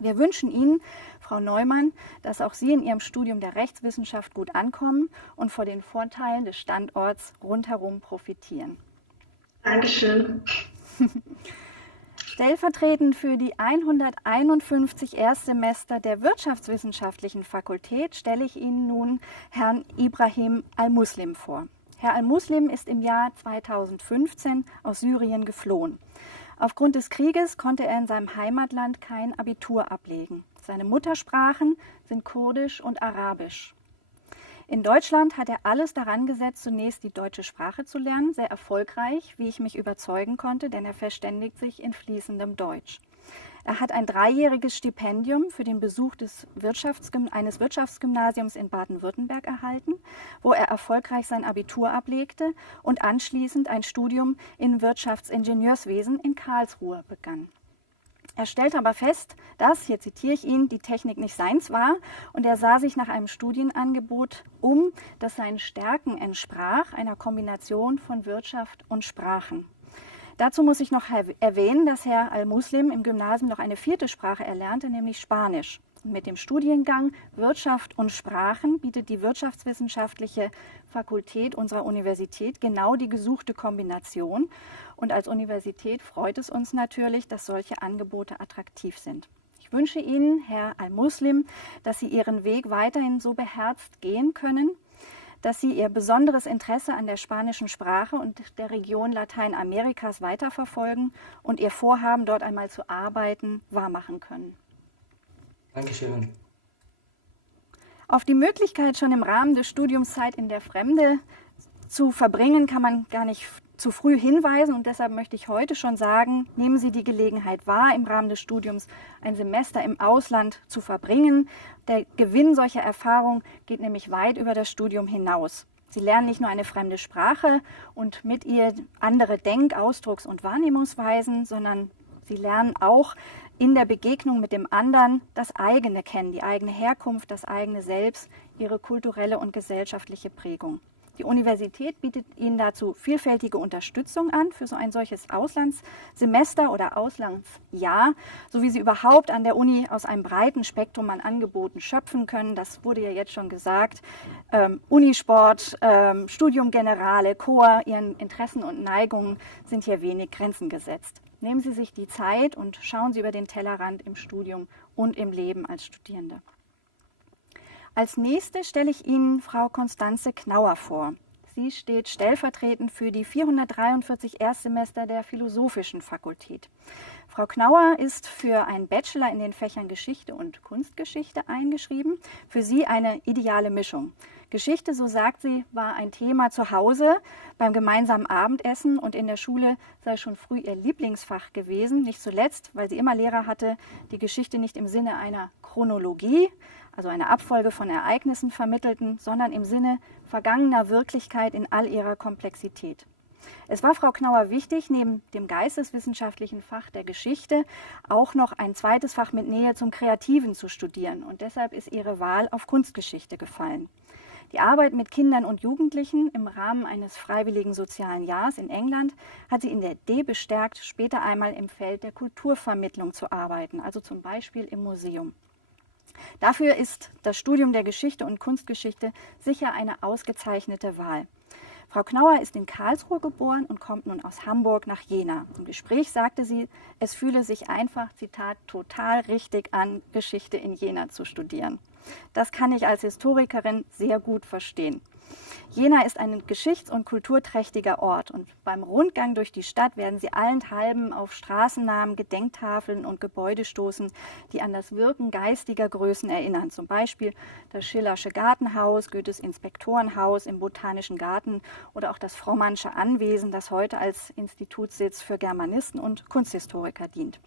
Wir wünschen Ihnen, Frau Neumann, dass auch Sie in Ihrem Studium der Rechtswissenschaft gut ankommen und von den Vorteilen des Standorts rundherum profitieren. Dankeschön. Stellvertretend für die 151 Erstsemester der Wirtschaftswissenschaftlichen Fakultät stelle ich Ihnen nun Herrn Ibrahim Al-Muslim vor. Herr Al-Muslim ist im Jahr 2015 aus Syrien geflohen. Aufgrund des Krieges konnte er in seinem Heimatland kein Abitur ablegen. Seine Muttersprachen sind Kurdisch und Arabisch. In Deutschland hat er alles daran gesetzt, zunächst die deutsche Sprache zu lernen, sehr erfolgreich, wie ich mich überzeugen konnte, denn er verständigt sich in fließendem Deutsch. Er hat ein 3-jähriges Stipendium für den Besuch eines Wirtschaftsgymnasiums in Baden-Württemberg erhalten, wo er erfolgreich sein Abitur ablegte und anschließend ein Studium in Wirtschaftsingenieurswesen in Karlsruhe begann. Er stellte aber fest, dass, hier zitiere ich ihn, die Technik nicht seins war und er sah sich nach einem Studienangebot um, das seinen Stärken entsprach, einer Kombination von Wirtschaft und Sprachen. Dazu muss ich noch erwähnen, dass Herr Al-Muslim im Gymnasium noch eine 4. Sprache erlernte, nämlich Spanisch. Und mit dem Studiengang Wirtschaft und Sprachen bietet die Wirtschaftswissenschaftliche Fakultät unserer Universität genau die gesuchte Kombination. Und als Universität freut es uns natürlich, dass solche Angebote attraktiv sind. Ich wünsche Ihnen, Herr Al-Muslim, dass Sie Ihren Weg weiterhin so beherzt gehen können, dass Sie Ihr besonderes Interesse an der spanischen Sprache und der Region Lateinamerikas weiterverfolgen und Ihr Vorhaben, dort einmal zu arbeiten, wahrmachen können. Dankeschön. Auf die Möglichkeit, schon im Rahmen des Studiums Zeit in der Fremde zu verbringen, kann man gar nicht zu früh hinweisen und deshalb möchte ich heute schon sagen, nehmen Sie die Gelegenheit wahr, im Rahmen des Studiums ein Semester im Ausland zu verbringen. Der Gewinn solcher Erfahrungen geht nämlich weit über das Studium hinaus. Sie lernen nicht nur eine fremde Sprache und mit ihr andere Denk-, Ausdrucks- und Wahrnehmungsweisen, sondern Sie lernen auch in der Begegnung mit dem anderen das eigene kennen, die eigene Herkunft, das eigene Selbst, ihre kulturelle und gesellschaftliche Prägung. Die Universität bietet Ihnen dazu vielfältige Unterstützung an für so ein solches Auslandssemester oder Auslandsjahr, so wie Sie überhaupt an der Uni aus einem breiten Spektrum an Angeboten schöpfen können. Das wurde ja jetzt schon gesagt. Unisport, Studium Generale, Chor, Ihren Interessen und Neigungen sind hier wenig Grenzen gesetzt. Nehmen Sie sich die Zeit und schauen Sie über den Tellerrand im Studium und im Leben als Studierende. Als nächste stelle ich Ihnen Frau Constanze Knauer vor. Sie steht stellvertretend für die 443 Erstsemester der Philosophischen Fakultät. Frau Knauer ist für einen Bachelor in den Fächern Geschichte und Kunstgeschichte eingeschrieben. Für sie eine ideale Mischung. Geschichte, so sagt sie, war ein Thema zu Hause beim gemeinsamen Abendessen und in der Schule sei schon früh ihr Lieblingsfach gewesen. Nicht zuletzt, weil sie immer Lehrer hatte, die Geschichte nicht im Sinne einer Chronologie, also eine Abfolge von Ereignissen vermittelten, sondern im Sinne vergangener Wirklichkeit in all ihrer Komplexität. Es war Frau Knauer wichtig, neben dem geisteswissenschaftlichen Fach der Geschichte auch noch ein zweites Fach mit Nähe zum Kreativen zu studieren und deshalb ist ihre Wahl auf Kunstgeschichte gefallen. Die Arbeit mit Kindern und Jugendlichen im Rahmen eines freiwilligen sozialen Jahres in England hat sie in der Idee bestärkt, später einmal im Feld der Kulturvermittlung zu arbeiten, also zum Beispiel im Museum. Dafür ist das Studium der Geschichte und Kunstgeschichte sicher eine ausgezeichnete Wahl. Frau Knauer ist in Karlsruhe geboren und kommt nun aus Hamburg nach Jena. Im Gespräch sagte sie, es fühle sich einfach, Zitat, total richtig an, Geschichte in Jena zu studieren. Das kann ich als Historikerin sehr gut verstehen. Jena ist ein geschichts- und kulturträchtiger Ort und beim Rundgang durch die Stadt werden Sie allenthalben auf Straßennamen, Gedenktafeln und Gebäude stoßen, die an das Wirken geistiger Größen erinnern. Zum Beispiel das Schillersche Gartenhaus, Goethes Inspektorenhaus im Botanischen Garten oder auch das Frommannsche Anwesen, das heute als Institutssitz für Germanisten und Kunsthistoriker dient.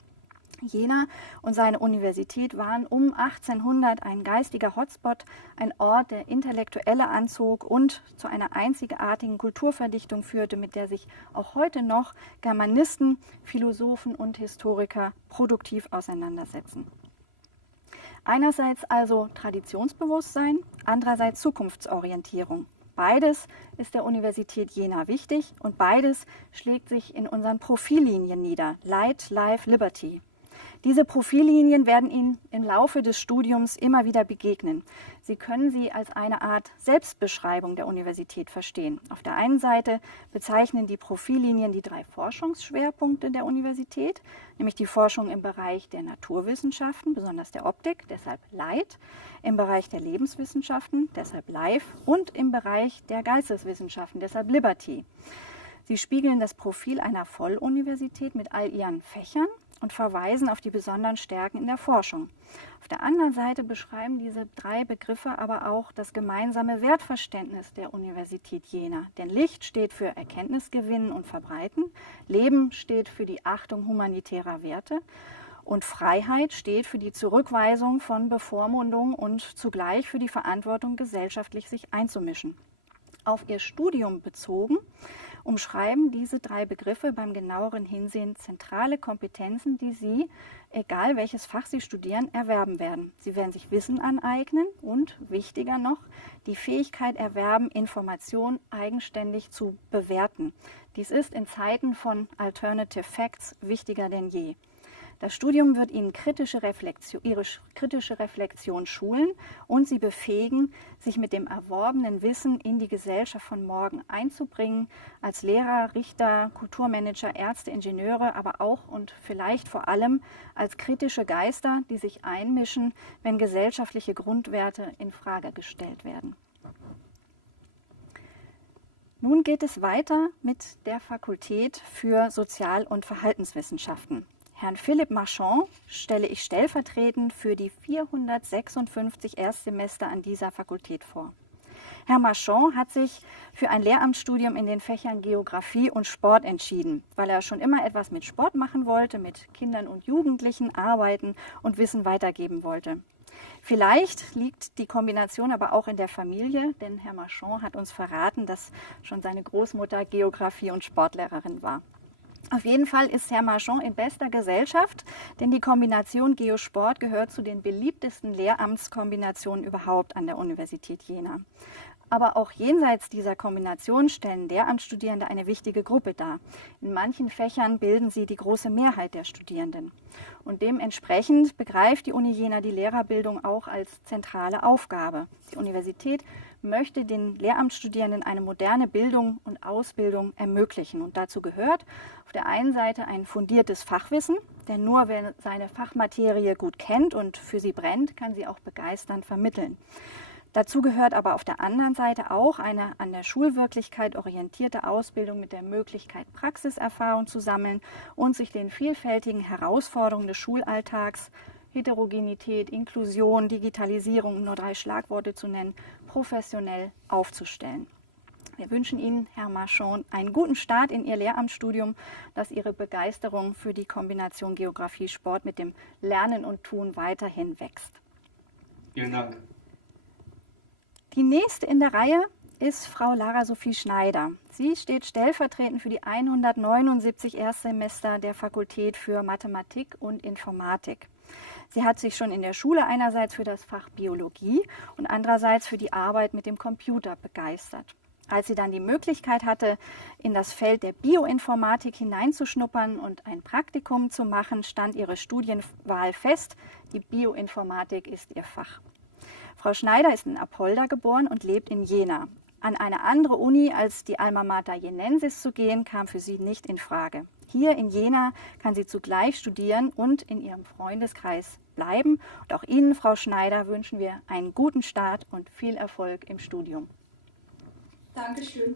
Jena und seine Universität waren um 1800 ein geistiger Hotspot, ein Ort, der Intellektuelle anzog und zu einer einzigartigen Kulturverdichtung führte, mit der sich auch heute noch Germanisten, Philosophen und Historiker produktiv auseinandersetzen. Einerseits also Traditionsbewusstsein, andererseits Zukunftsorientierung. Beides ist der Universität Jena wichtig und beides schlägt sich in unseren Profillinien nieder. Light, Life, Liberty. Diese Profillinien werden Ihnen im Laufe des Studiums immer wieder begegnen. Sie können sie als eine Art Selbstbeschreibung der Universität verstehen. Auf der einen Seite bezeichnen die Profillinien die 3 Forschungsschwerpunkte der Universität, nämlich die Forschung im Bereich der Naturwissenschaften, besonders der Optik, deshalb Light, im Bereich der Lebenswissenschaften, deshalb Life und im Bereich der Geisteswissenschaften, deshalb Liberty. Sie spiegeln das Profil einer Volluniversität mit all ihren Fächern und verweisen auf die besonderen Stärken in der Forschung. Auf der anderen Seite beschreiben diese 3 Begriffe aber auch das gemeinsame Wertverständnis der Universität Jena. Denn Licht steht für Erkenntnisgewinnen und Verbreiten, Leben steht für die Achtung humanitärer Werte Und Freiheit steht für die Zurückweisung von Bevormundung und zugleich für die Verantwortung, gesellschaftlich sich einzumischen. Auf ihr Studium bezogen umschreiben diese 3 Begriffe beim genaueren Hinsehen zentrale Kompetenzen, die Sie, egal welches Fach Sie studieren, erwerben werden. Sie werden sich Wissen aneignen und, wichtiger noch, die Fähigkeit erwerben, Informationen eigenständig zu bewerten. Dies ist in Zeiten von Alternative Facts wichtiger denn je. Das Studium wird Ihnen Ihre kritische Reflexion schulen und Sie befähigen, sich mit dem erworbenen Wissen in die Gesellschaft von morgen einzubringen, als Lehrer, Richter, Kulturmanager, Ärzte, Ingenieure, aber auch und vielleicht vor allem als kritische Geister, die sich einmischen, wenn gesellschaftliche Grundwerte in Frage gestellt werden. Nun geht es weiter mit der Fakultät für Sozial- und Verhaltenswissenschaften. Herrn Philipp Marchand stelle ich stellvertretend für die 456 Erstsemester an dieser Fakultät vor. Herr Marchand hat sich für ein Lehramtsstudium in den Fächern Geografie und Sport entschieden, weil er schon immer etwas mit Sport machen wollte, mit Kindern und Jugendlichen arbeiten und Wissen weitergeben wollte. Vielleicht liegt die Kombination aber auch in der Familie, denn Herr Marchand hat uns verraten, dass schon seine Großmutter Geografie- und Sportlehrerin war. Auf jeden Fall ist Herr Marchand in bester Gesellschaft, denn die Kombination Geosport gehört zu den beliebtesten Lehramtskombinationen überhaupt an der Universität Jena. Aber auch jenseits dieser Kombination stellen Lehramtsstudierende eine wichtige Gruppe dar. In manchen Fächern bilden sie die große Mehrheit der Studierenden. Und dementsprechend begreift die Uni Jena die Lehrerbildung auch als zentrale Aufgabe. Die Universität möchte den Lehramtsstudierenden eine moderne Bildung und Ausbildung ermöglichen. Und dazu gehört auf der einen Seite ein fundiertes Fachwissen, denn nur wer seine Fachmaterie gut kennt und für sie brennt, kann sie auch begeisternd vermitteln. Dazu gehört aber auf der anderen Seite auch eine an der Schulwirklichkeit orientierte Ausbildung mit der Möglichkeit, Praxiserfahrung zu sammeln und sich den vielfältigen Herausforderungen des Schulalltags, Heterogenität, Inklusion, Digitalisierung, um nur 3 Schlagworte zu nennen, professionell aufzustellen. Wir wünschen Ihnen, Herr Marchand, einen guten Start in Ihr Lehramtsstudium, dass Ihre Begeisterung für die Kombination Geografie-Sport mit dem Lernen und Tun weiterhin wächst. Vielen Dank. Die nächste in der Reihe ist Frau Lara Sophie Schneider. Sie steht stellvertretend für die 179 Erstsemester der Fakultät für Mathematik und Informatik. Sie hat sich schon in der Schule einerseits für das Fach Biologie und andererseits für die Arbeit mit dem Computer begeistert. Als sie dann die Möglichkeit hatte, in das Feld der Bioinformatik hineinzuschnuppern und ein Praktikum zu machen, stand ihre Studienwahl fest. Die Bioinformatik ist ihr Fach. Frau Schneider ist in Apolda geboren und lebt in Jena. An eine andere Uni als die Alma Mater Jenensis zu gehen, kam für sie nicht in Frage. Hier in Jena kann sie zugleich studieren und in ihrem Freundeskreis bleiben. Und auch Ihnen, Frau Schneider, wünschen wir einen guten Start und viel Erfolg im Studium. Dankeschön.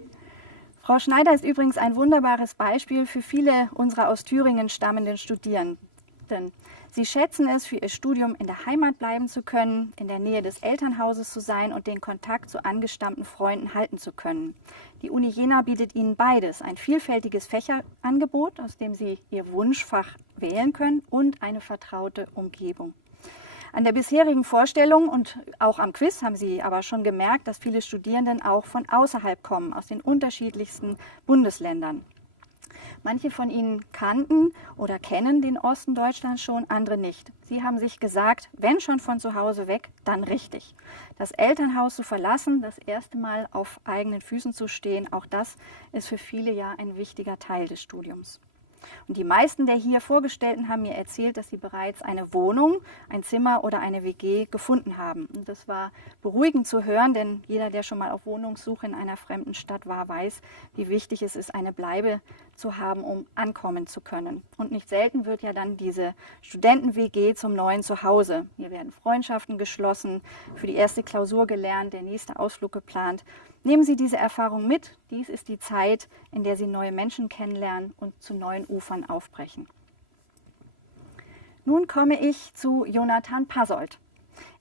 Frau Schneider ist übrigens ein wunderbares Beispiel für viele unserer aus Thüringen stammenden Studierenden. Sie schätzen es, für ihr Studium in der Heimat bleiben zu können, in der Nähe des Elternhauses zu sein und den Kontakt zu angestammten Freunden halten zu können. Die Uni Jena bietet ihnen beides, ein vielfältiges Fächerangebot, aus dem sie ihr Wunschfach wählen können, und eine vertraute Umgebung. An der bisherigen Vorstellung und auch am Quiz haben Sie aber schon gemerkt, dass viele Studierenden auch von außerhalb kommen, aus den unterschiedlichsten Bundesländern. Manche von Ihnen kannten oder kennen den Osten Deutschlands schon, andere nicht. Sie haben sich gesagt, wenn schon von zu Hause weg, dann richtig. Das Elternhaus zu verlassen, das erste Mal auf eigenen Füßen zu stehen, auch das ist für viele ja ein wichtiger Teil des Studiums. Und die meisten der hier Vorgestellten haben mir erzählt, dass sie bereits eine Wohnung, ein Zimmer oder eine WG gefunden haben. Und das war beruhigend zu hören, denn jeder, der schon mal auf Wohnungssuche in einer fremden Stadt war, weiß, wie wichtig es ist, eine Bleibe zu haben, um ankommen zu können. Und nicht selten wird ja dann diese Studenten-WG zum neuen Zuhause. Hier werden Freundschaften geschlossen, für die erste Klausur gelernt, der nächste Ausflug geplant. Nehmen Sie diese Erfahrung mit. Dies ist die Zeit, in der Sie neue Menschen kennenlernen und zu neuen Ufern aufbrechen. Nun komme ich zu Jonathan Passold.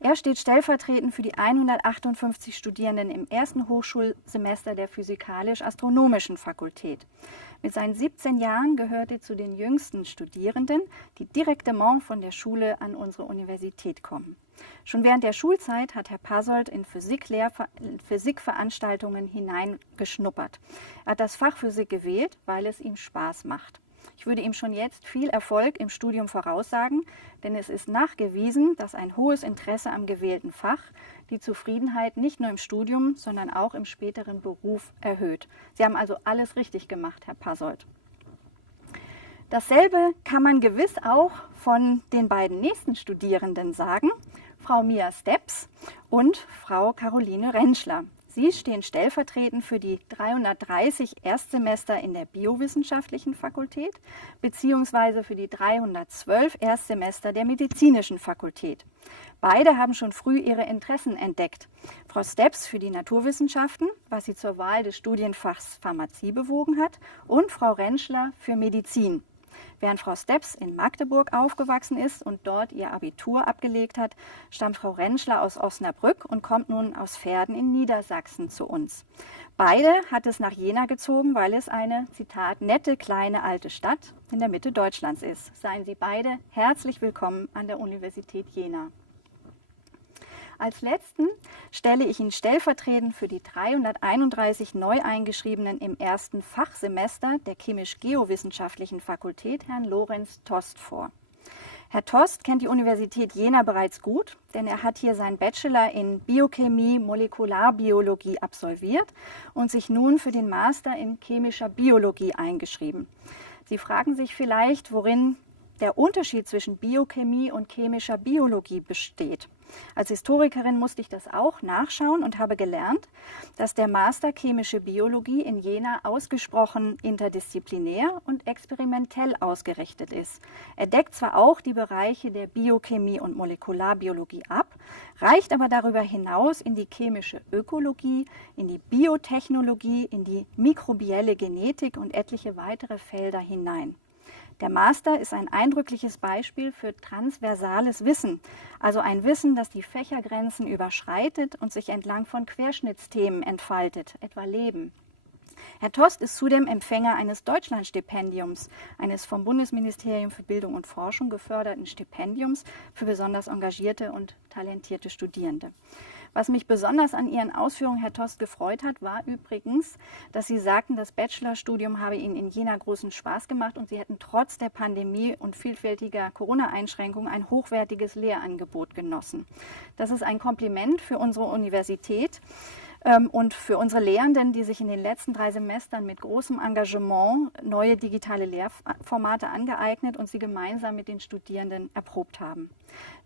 Er steht stellvertretend für die 158 Studierenden im ersten Hochschulsemester der Physikalisch-Astronomischen Fakultät. Mit seinen 17 Jahren gehört er zu den jüngsten Studierenden, die direktement von der Schule an unsere Universität kommen. Schon während der Schulzeit hat Herr Passold in Physikveranstaltungen hineingeschnuppert. Er hat das Fach Physik gewählt, weil es ihm Spaß macht. Ich würde ihm schon jetzt viel Erfolg im Studium voraussagen, denn es ist nachgewiesen, dass ein hohes Interesse am gewählten Fach die Zufriedenheit nicht nur im Studium, sondern auch im späteren Beruf erhöht. Sie haben also alles richtig gemacht, Herr Passold. Dasselbe kann man gewiss auch von den beiden nächsten Studierenden sagen, Frau Mia Steps und Frau Caroline Rentschler. Sie stehen stellvertretend für die 330 Erstsemester in der Biowissenschaftlichen Fakultät bzw. für die 312 Erstsemester der Medizinischen Fakultät. Beide haben schon früh ihre Interessen entdeckt. Frau Steps für die Naturwissenschaften, was sie zur Wahl des Studienfachs Pharmazie bewogen hat, und Frau Rentschler für Medizin. Während Frau Steps in Magdeburg aufgewachsen ist und dort ihr Abitur abgelegt hat, stammt Frau Rentschler aus Osnabrück und kommt nun aus Verden in Niedersachsen zu uns. Beide hat es nach Jena gezogen, weil es eine, Zitat, nette kleine alte Stadt in der Mitte Deutschlands ist. Seien Sie beide herzlich willkommen an der Universität Jena. Als letzten stelle ich Ihnen stellvertretend für die 331 neu eingeschriebenen im ersten Fachsemester der Chemisch-Geowissenschaftlichen Fakultät Herrn Lorenz Tost vor. Herr Tost kennt die Universität Jena bereits gut, denn er hat hier seinen Bachelor in Biochemie, Molekularbiologie absolviert und sich nun für den Master in chemischer Biologie eingeschrieben. Sie fragen sich vielleicht, worin der Unterschied zwischen Biochemie und chemischer Biologie besteht. Als Historikerin musste ich das auch nachschauen und habe gelernt, dass der Master Chemische Biologie in Jena ausgesprochen interdisziplinär und experimentell ausgerichtet ist. Er deckt zwar auch die Bereiche der Biochemie und Molekularbiologie ab, reicht aber darüber hinaus in die chemische Ökologie, in die Biotechnologie, in die mikrobielle Genetik und etliche weitere Felder hinein. Der Master ist ein eindrückliches Beispiel für transversales Wissen, also ein Wissen, das die Fächergrenzen überschreitet und sich entlang von Querschnittsthemen entfaltet, etwa Leben. Herr Tost ist zudem Empfänger eines Deutschlandstipendiums, eines vom Bundesministerium für Bildung und Forschung geförderten Stipendiums für besonders engagierte und talentierte Studierende. Was mich besonders an Ihren Ausführungen, Herr Tost, gefreut hat, war übrigens, dass Sie sagten, das Bachelorstudium habe Ihnen in Jena großen Spaß gemacht und Sie hätten trotz der Pandemie und vielfältiger Corona-Einschränkungen ein hochwertiges Lehrangebot genossen. Das ist ein Kompliment für unsere Universität und für unsere Lehrenden, die sich in den letzten 3 Semestern mit großem Engagement neue digitale Lehrformate angeeignet und sie gemeinsam mit den Studierenden erprobt haben.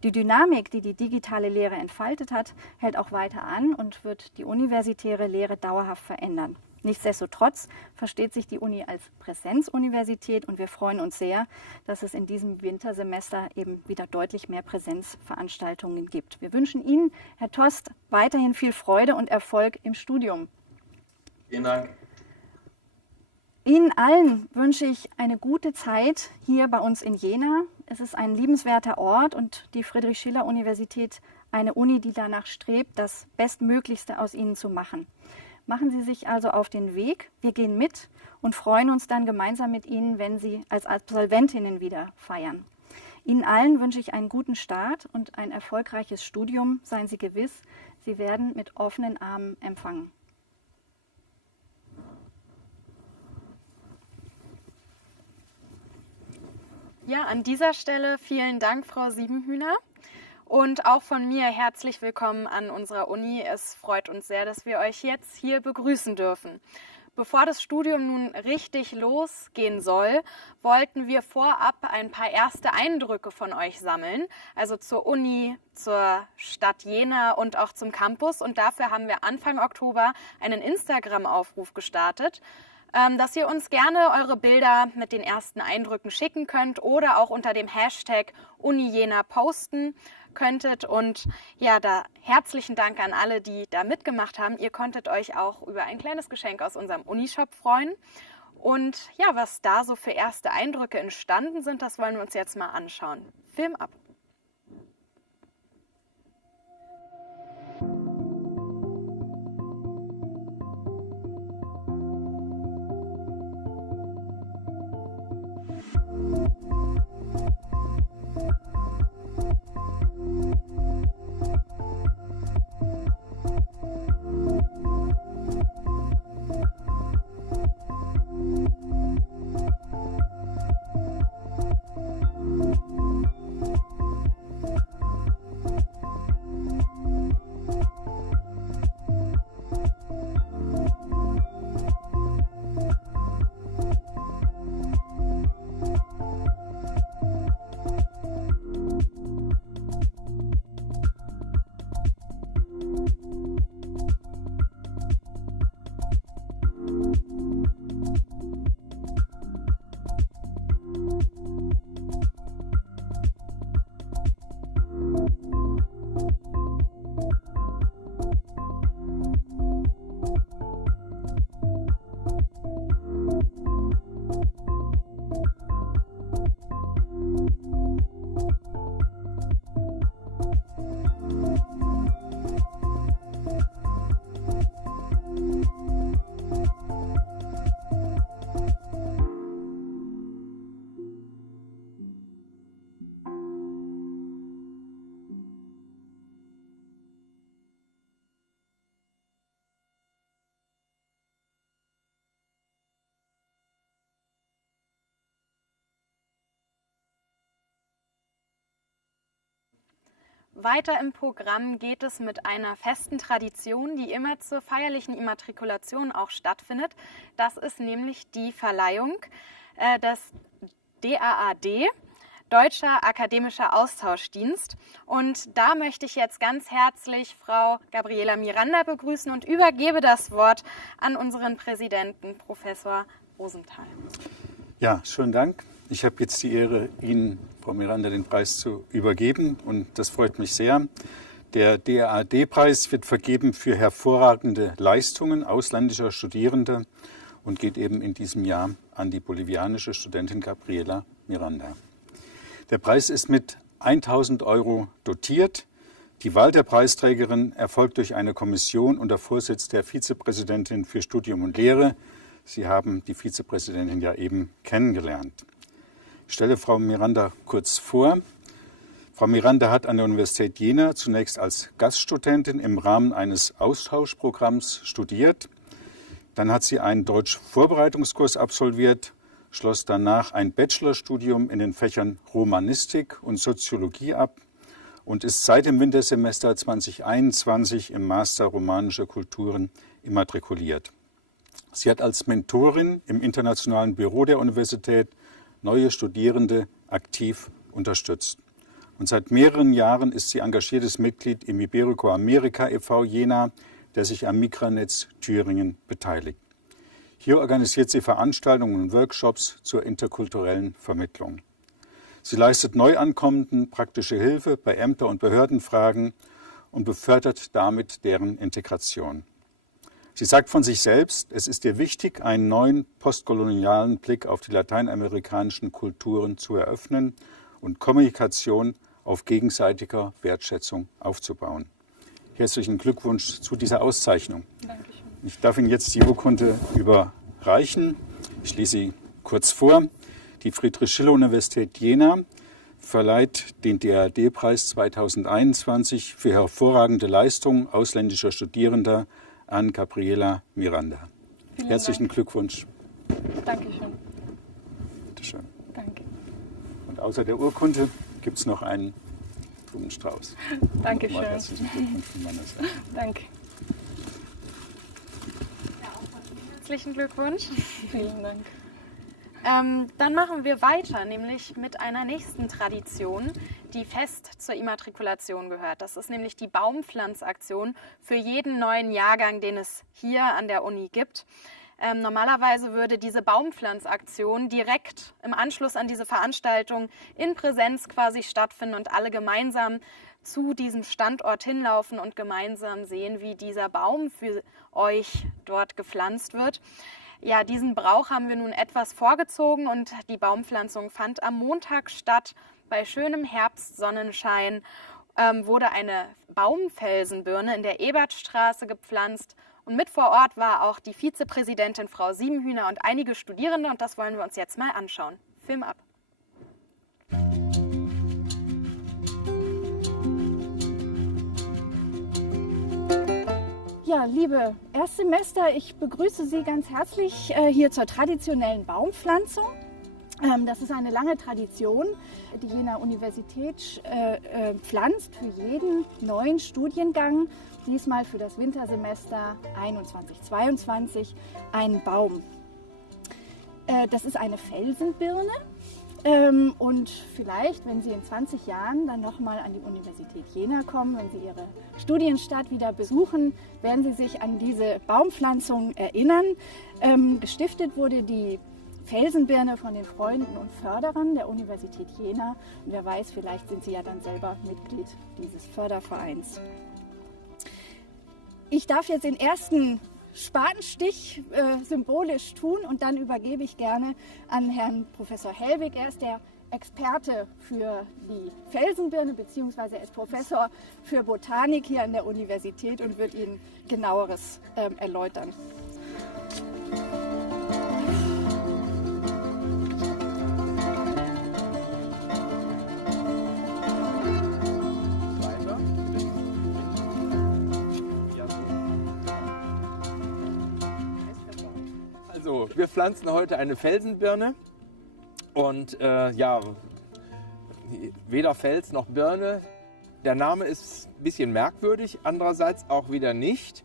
Die Dynamik, die die digitale Lehre entfaltet hat, hält auch weiter an und wird die universitäre Lehre dauerhaft verändern. Nichtsdestotrotz versteht sich die Uni als Präsenzuniversität und wir freuen uns sehr, dass es in diesem Wintersemester eben wieder deutlich mehr Präsenzveranstaltungen gibt. Wir wünschen Ihnen, Herr Tost, weiterhin viel Freude und Erfolg im Studium. Vielen Dank. Ihnen allen wünsche ich eine gute Zeit hier bei uns in Jena. Es ist ein liebenswerter Ort und die Friedrich-Schiller-Universität eine Uni, die danach strebt, das Bestmöglichste aus Ihnen zu machen. Machen Sie sich also auf den Weg, wir gehen mit und freuen uns dann gemeinsam mit Ihnen, wenn Sie als Absolventinnen wieder feiern. Ihnen allen wünsche ich einen guten Start und ein erfolgreiches Studium. Seien Sie gewiss, Sie werden mit offenen Armen empfangen. Ja, an dieser Stelle vielen Dank, Frau Siebenhühner. Und auch von mir herzlich willkommen an unserer Uni. Es freut uns sehr, dass wir euch jetzt hier begrüßen dürfen. Bevor das Studium nun richtig losgehen soll, wollten wir vorab ein paar erste Eindrücke von euch sammeln, also zur Uni, zur Stadt Jena und auch zum Campus. Und dafür haben wir Anfang Oktober einen Instagram-Aufruf gestartet, dass ihr uns gerne eure Bilder mit den ersten Eindrücken schicken könnt oder auch unter dem Hashtag UniJena posten könntet. Und ja, da herzlichen Dank an alle, die da mitgemacht haben. Ihr konntet euch auch über ein kleines Geschenk aus unserem Unishop freuen. Und ja, was da so für erste Eindrücke entstanden sind, das wollen wir uns jetzt mal anschauen. Film ab! Weiter im Programm geht es mit einer festen Tradition, die immer zur feierlichen Immatrikulation auch stattfindet. Das ist nämlich die Verleihung des DAAD, Deutscher Akademischer Austauschdienst. Und da möchte ich jetzt ganz herzlich Frau Gabriela Miranda begrüßen und übergebe das Wort an unseren Präsidenten, Professor Rosenthal. Ja, schönen Dank. Ich habe jetzt die Ehre, Ihnen, Frau Miranda, den Preis zu übergeben und das freut mich sehr. Der DAAD-Preis wird vergeben für hervorragende Leistungen ausländischer Studierender und geht eben in diesem Jahr an die bolivianische Studentin Gabriela Miranda. Der Preis ist mit 1.000 € dotiert. Die Wahl der Preisträgerin erfolgt durch eine Kommission unter Vorsitz der Vizepräsidentin für Studium und Lehre. Sie haben die Vizepräsidentin ja eben kennengelernt. Ich stelle Frau Miranda kurz vor. Frau Miranda hat an der Universität Jena zunächst als Gaststudentin im Rahmen eines Austauschprogramms studiert. Dann hat sie einen Deutsch-Vorbereitungskurs absolviert, schloss danach ein Bachelorstudium in den Fächern Romanistik und Soziologie ab und ist seit dem Wintersemester 2021 im Master Romanische Kulturen immatrikuliert. Sie hat als Mentorin im Internationalen Büro der Universität neue Studierende aktiv unterstützt. Und seit mehreren Jahren ist sie engagiertes Mitglied im Iberico-Amerika e.V. Jena, der sich am Migranetz Thüringen beteiligt. Hier organisiert sie Veranstaltungen und Workshops zur interkulturellen Vermittlung. Sie leistet Neuankommenden praktische Hilfe bei Ämter- und Behördenfragen und befördert damit deren Integration. Sie sagt von sich selbst, es ist ihr wichtig, einen neuen postkolonialen Blick auf die lateinamerikanischen Kulturen zu eröffnen und Kommunikation auf gegenseitiger Wertschätzung aufzubauen. Herzlichen Glückwunsch zu dieser Auszeichnung. Dankeschön. Ich darf Ihnen jetzt die Urkunde überreichen. Ich lese sie kurz vor. Die Friedrich-Schiller-Universität Jena verleiht den DAAD-Preis 2021 für hervorragende Leistungen ausländischer Studierender an Gabriela Miranda. Herzlichen Glückwunsch. Dankeschön. Bitte schön. Danke. Und außer der Urkunde gibt es noch einen Blumenstrauß. Dankeschön. Nochmal herzlichen Glückwunsch von meiner Seite. Danke. Herzlichen Glückwunsch. Vielen Dank. Dann machen wir weiter, nämlich mit einer nächsten Tradition, die fest zur Immatrikulation gehört. Das ist nämlich die Baumpflanzaktion für jeden neuen Jahrgang, den es hier an der Uni gibt. Normalerweise würde diese Baumpflanzaktion direkt im Anschluss an diese Veranstaltung in Präsenz quasi stattfinden und alle gemeinsam zu diesem Standort hinlaufen und gemeinsam sehen, wie dieser Baum für euch dort gepflanzt wird. Ja, diesen Brauch haben wir nun etwas vorgezogen und die Baumpflanzung fand am Montag statt. Bei schönem Herbstsonnenschein wurde eine Baumfelsenbirne in der Ebertstraße gepflanzt. Und mit vor Ort war auch die Vizepräsidentin Frau Siebenhühner und einige Studierende. Und das wollen wir uns jetzt mal anschauen. Film ab. Ja, liebe Erstsemester, ich begrüße Sie ganz herzlich hier zur traditionellen Baumpflanzung. Das ist eine lange Tradition. Die Jena Universität pflanzt für jeden neuen Studiengang, diesmal für das Wintersemester 21/22, einen Baum. Das ist eine Felsenbirne. Und vielleicht, wenn Sie in 20 Jahren dann nochmal an die Universität Jena kommen, wenn Sie Ihre Studienstadt wieder besuchen, werden Sie sich an diese Baumpflanzung erinnern. Gestiftet wurde die Felsenbirne von den Freunden und Förderern der Universität Jena. Und wer weiß, vielleicht sind Sie ja dann selber Mitglied dieses Fördervereins. Ich darf jetzt den ersten Spatenstich symbolisch tun und dann übergebe ich gerne an Herrn Professor Hellwig. Er ist der Experte für die Felsenbirne bzw. er ist Professor für Botanik hier an der Universität und wird Ihnen genaueres erläutern. Also, wir pflanzen heute eine Felsenbirne und ja, weder Fels noch Birne, Der Name ist ein bisschen merkwürdig, andererseits auch wieder nicht,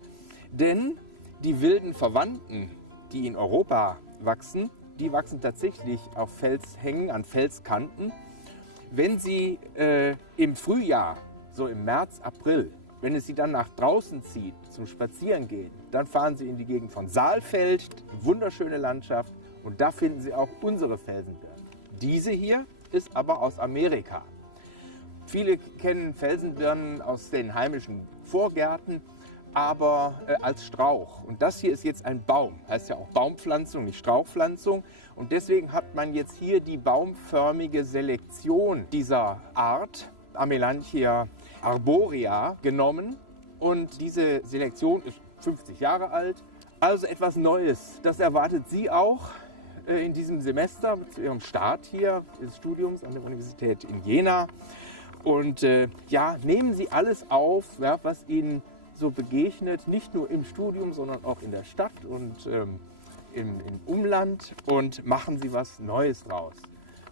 denn die wilden Verwandten, die in Europa wachsen, die wachsen tatsächlich auf Felshängen, an Felskanten. Wenn sie im Frühjahr, so im März, April, wenn es sie dann nach draußen zieht, zum Spazierengehen, dann fahren sie in die Gegend von Saalfeld, wunderschöne Landschaft, und da finden sie auch unsere Felsenbirnen. Diese hier ist aber aus Amerika. Viele kennen Felsenbirnen aus den heimischen Vorgärten, aber als Strauch. Und das hier ist jetzt ein Baum, heißt ja auch Baumpflanzung, nicht Strauchpflanzung. Und deswegen hat man jetzt hier die baumförmige Selektion dieser Art, Amelanchia arborea, genommen. Und diese Selektion ist 50 Jahre alt, also etwas Neues. Das erwartet Sie auch in diesem Semester zu Ihrem Start hier des Studiums an der Universität in Jena. Und ja, nehmen Sie alles auf, ja, was Ihnen so begegnet, nicht nur im Studium, sondern auch in der Stadt und im Umland, und machen Sie was Neues draus.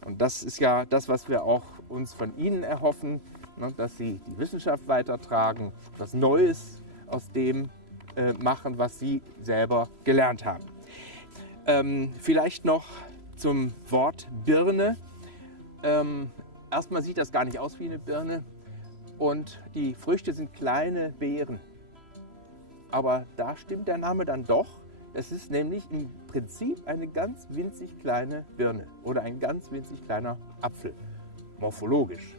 Und das ist ja das, was wir auch uns von Ihnen erhoffen, ne, dass Sie die Wissenschaft weitertragen, was Neues aus dem machen, was Sie selber gelernt haben. Vielleicht noch zum Wort Birne. Erstmal sieht das gar nicht aus wie eine Birne, und die Früchte sind kleine Beeren. Aber da stimmt der Name dann doch. Es ist nämlich im Prinzip eine ganz winzig kleine Birne oder ein ganz winzig kleiner Apfel. Morphologisch,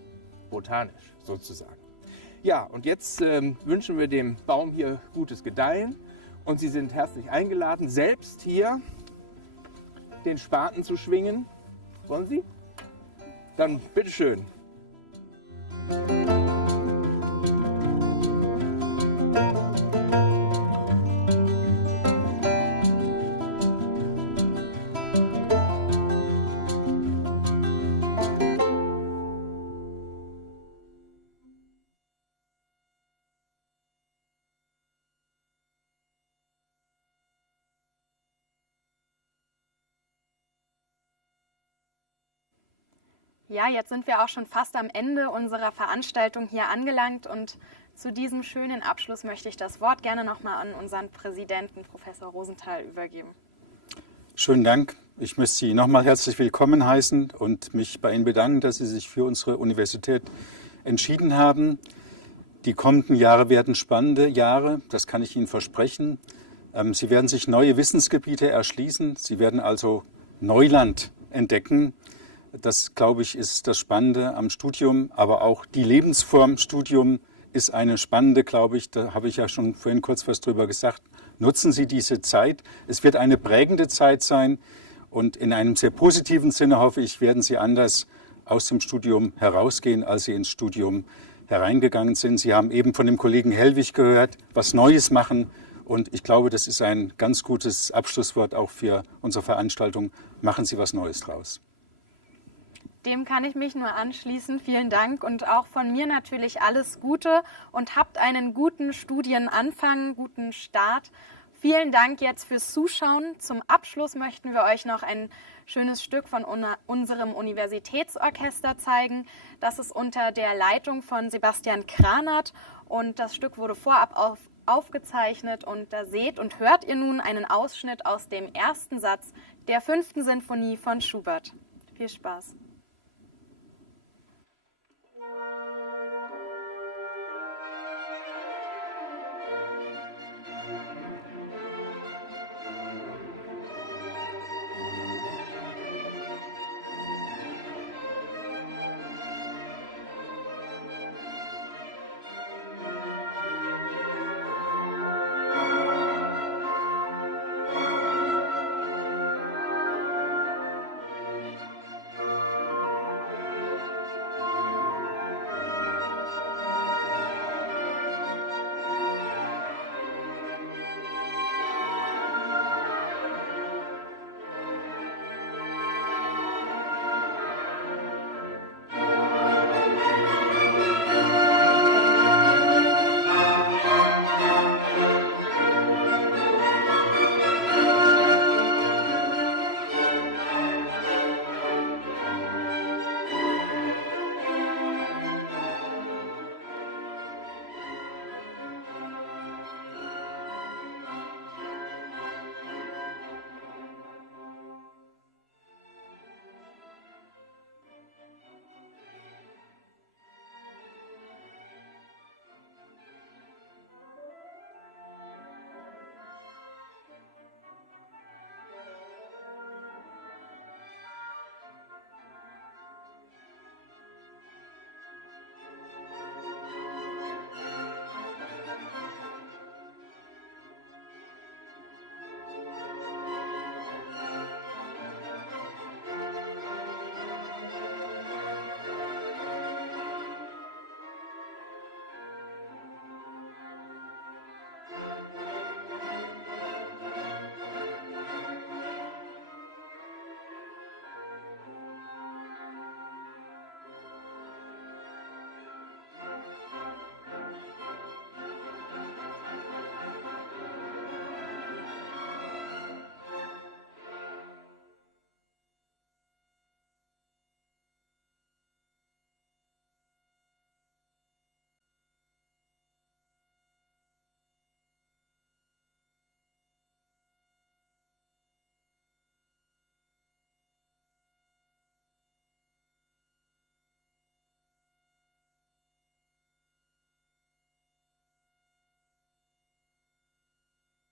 botanisch sozusagen. Ja, und jetzt wünschen wir dem Baum hier gutes Gedeihen, und Sie sind herzlich eingeladen, selbst hier den Spaten zu schwingen. Wollen Sie? Dann bitteschön. Ja, jetzt sind wir auch schon fast am Ende unserer Veranstaltung hier angelangt, und zu diesem schönen Abschluss möchte ich das Wort gerne nochmal an unseren Präsidenten, Professor Rosenthal, übergeben. Schönen Dank. Ich möchte Sie nochmal herzlich willkommen heißen und mich bei Ihnen bedanken, dass Sie sich für unsere Universität entschieden haben. Die kommenden Jahre werden spannende Jahre, das kann ich Ihnen versprechen. Sie werden sich neue Wissensgebiete erschließen. Sie werden also Neuland entdecken. Das, glaube ich, ist das Spannende am Studium, aber auch die Lebensform Studium ist eine spannende, glaube ich. Da habe ich ja schon vorhin kurz was drüber gesagt. Nutzen Sie diese Zeit. Es wird eine prägende Zeit sein, und in einem sehr positiven Sinne, hoffe ich, werden Sie anders aus dem Studium herausgehen, als Sie ins Studium hereingegangen sind. Sie haben eben von dem Kollegen Hellwig gehört, was Neues machen, und ich glaube, das ist ein ganz gutes Abschlusswort auch für unsere Veranstaltung. Machen Sie was Neues draus. Dem kann ich mich nur anschließen. Vielen Dank, und auch von mir natürlich alles Gute, und habt einen guten Studienanfang, guten Start. Vielen Dank jetzt fürs Zuschauen. Zum Abschluss möchten wir euch noch ein schönes Stück von unserem Universitätsorchester zeigen. Das ist unter der Leitung von Sebastian Kranert, und das Stück wurde vorab aufgezeichnet, und da seht und hört ihr nun einen Ausschnitt aus dem ersten Satz der 5. Sinfonie von Schubert. Viel Spaß.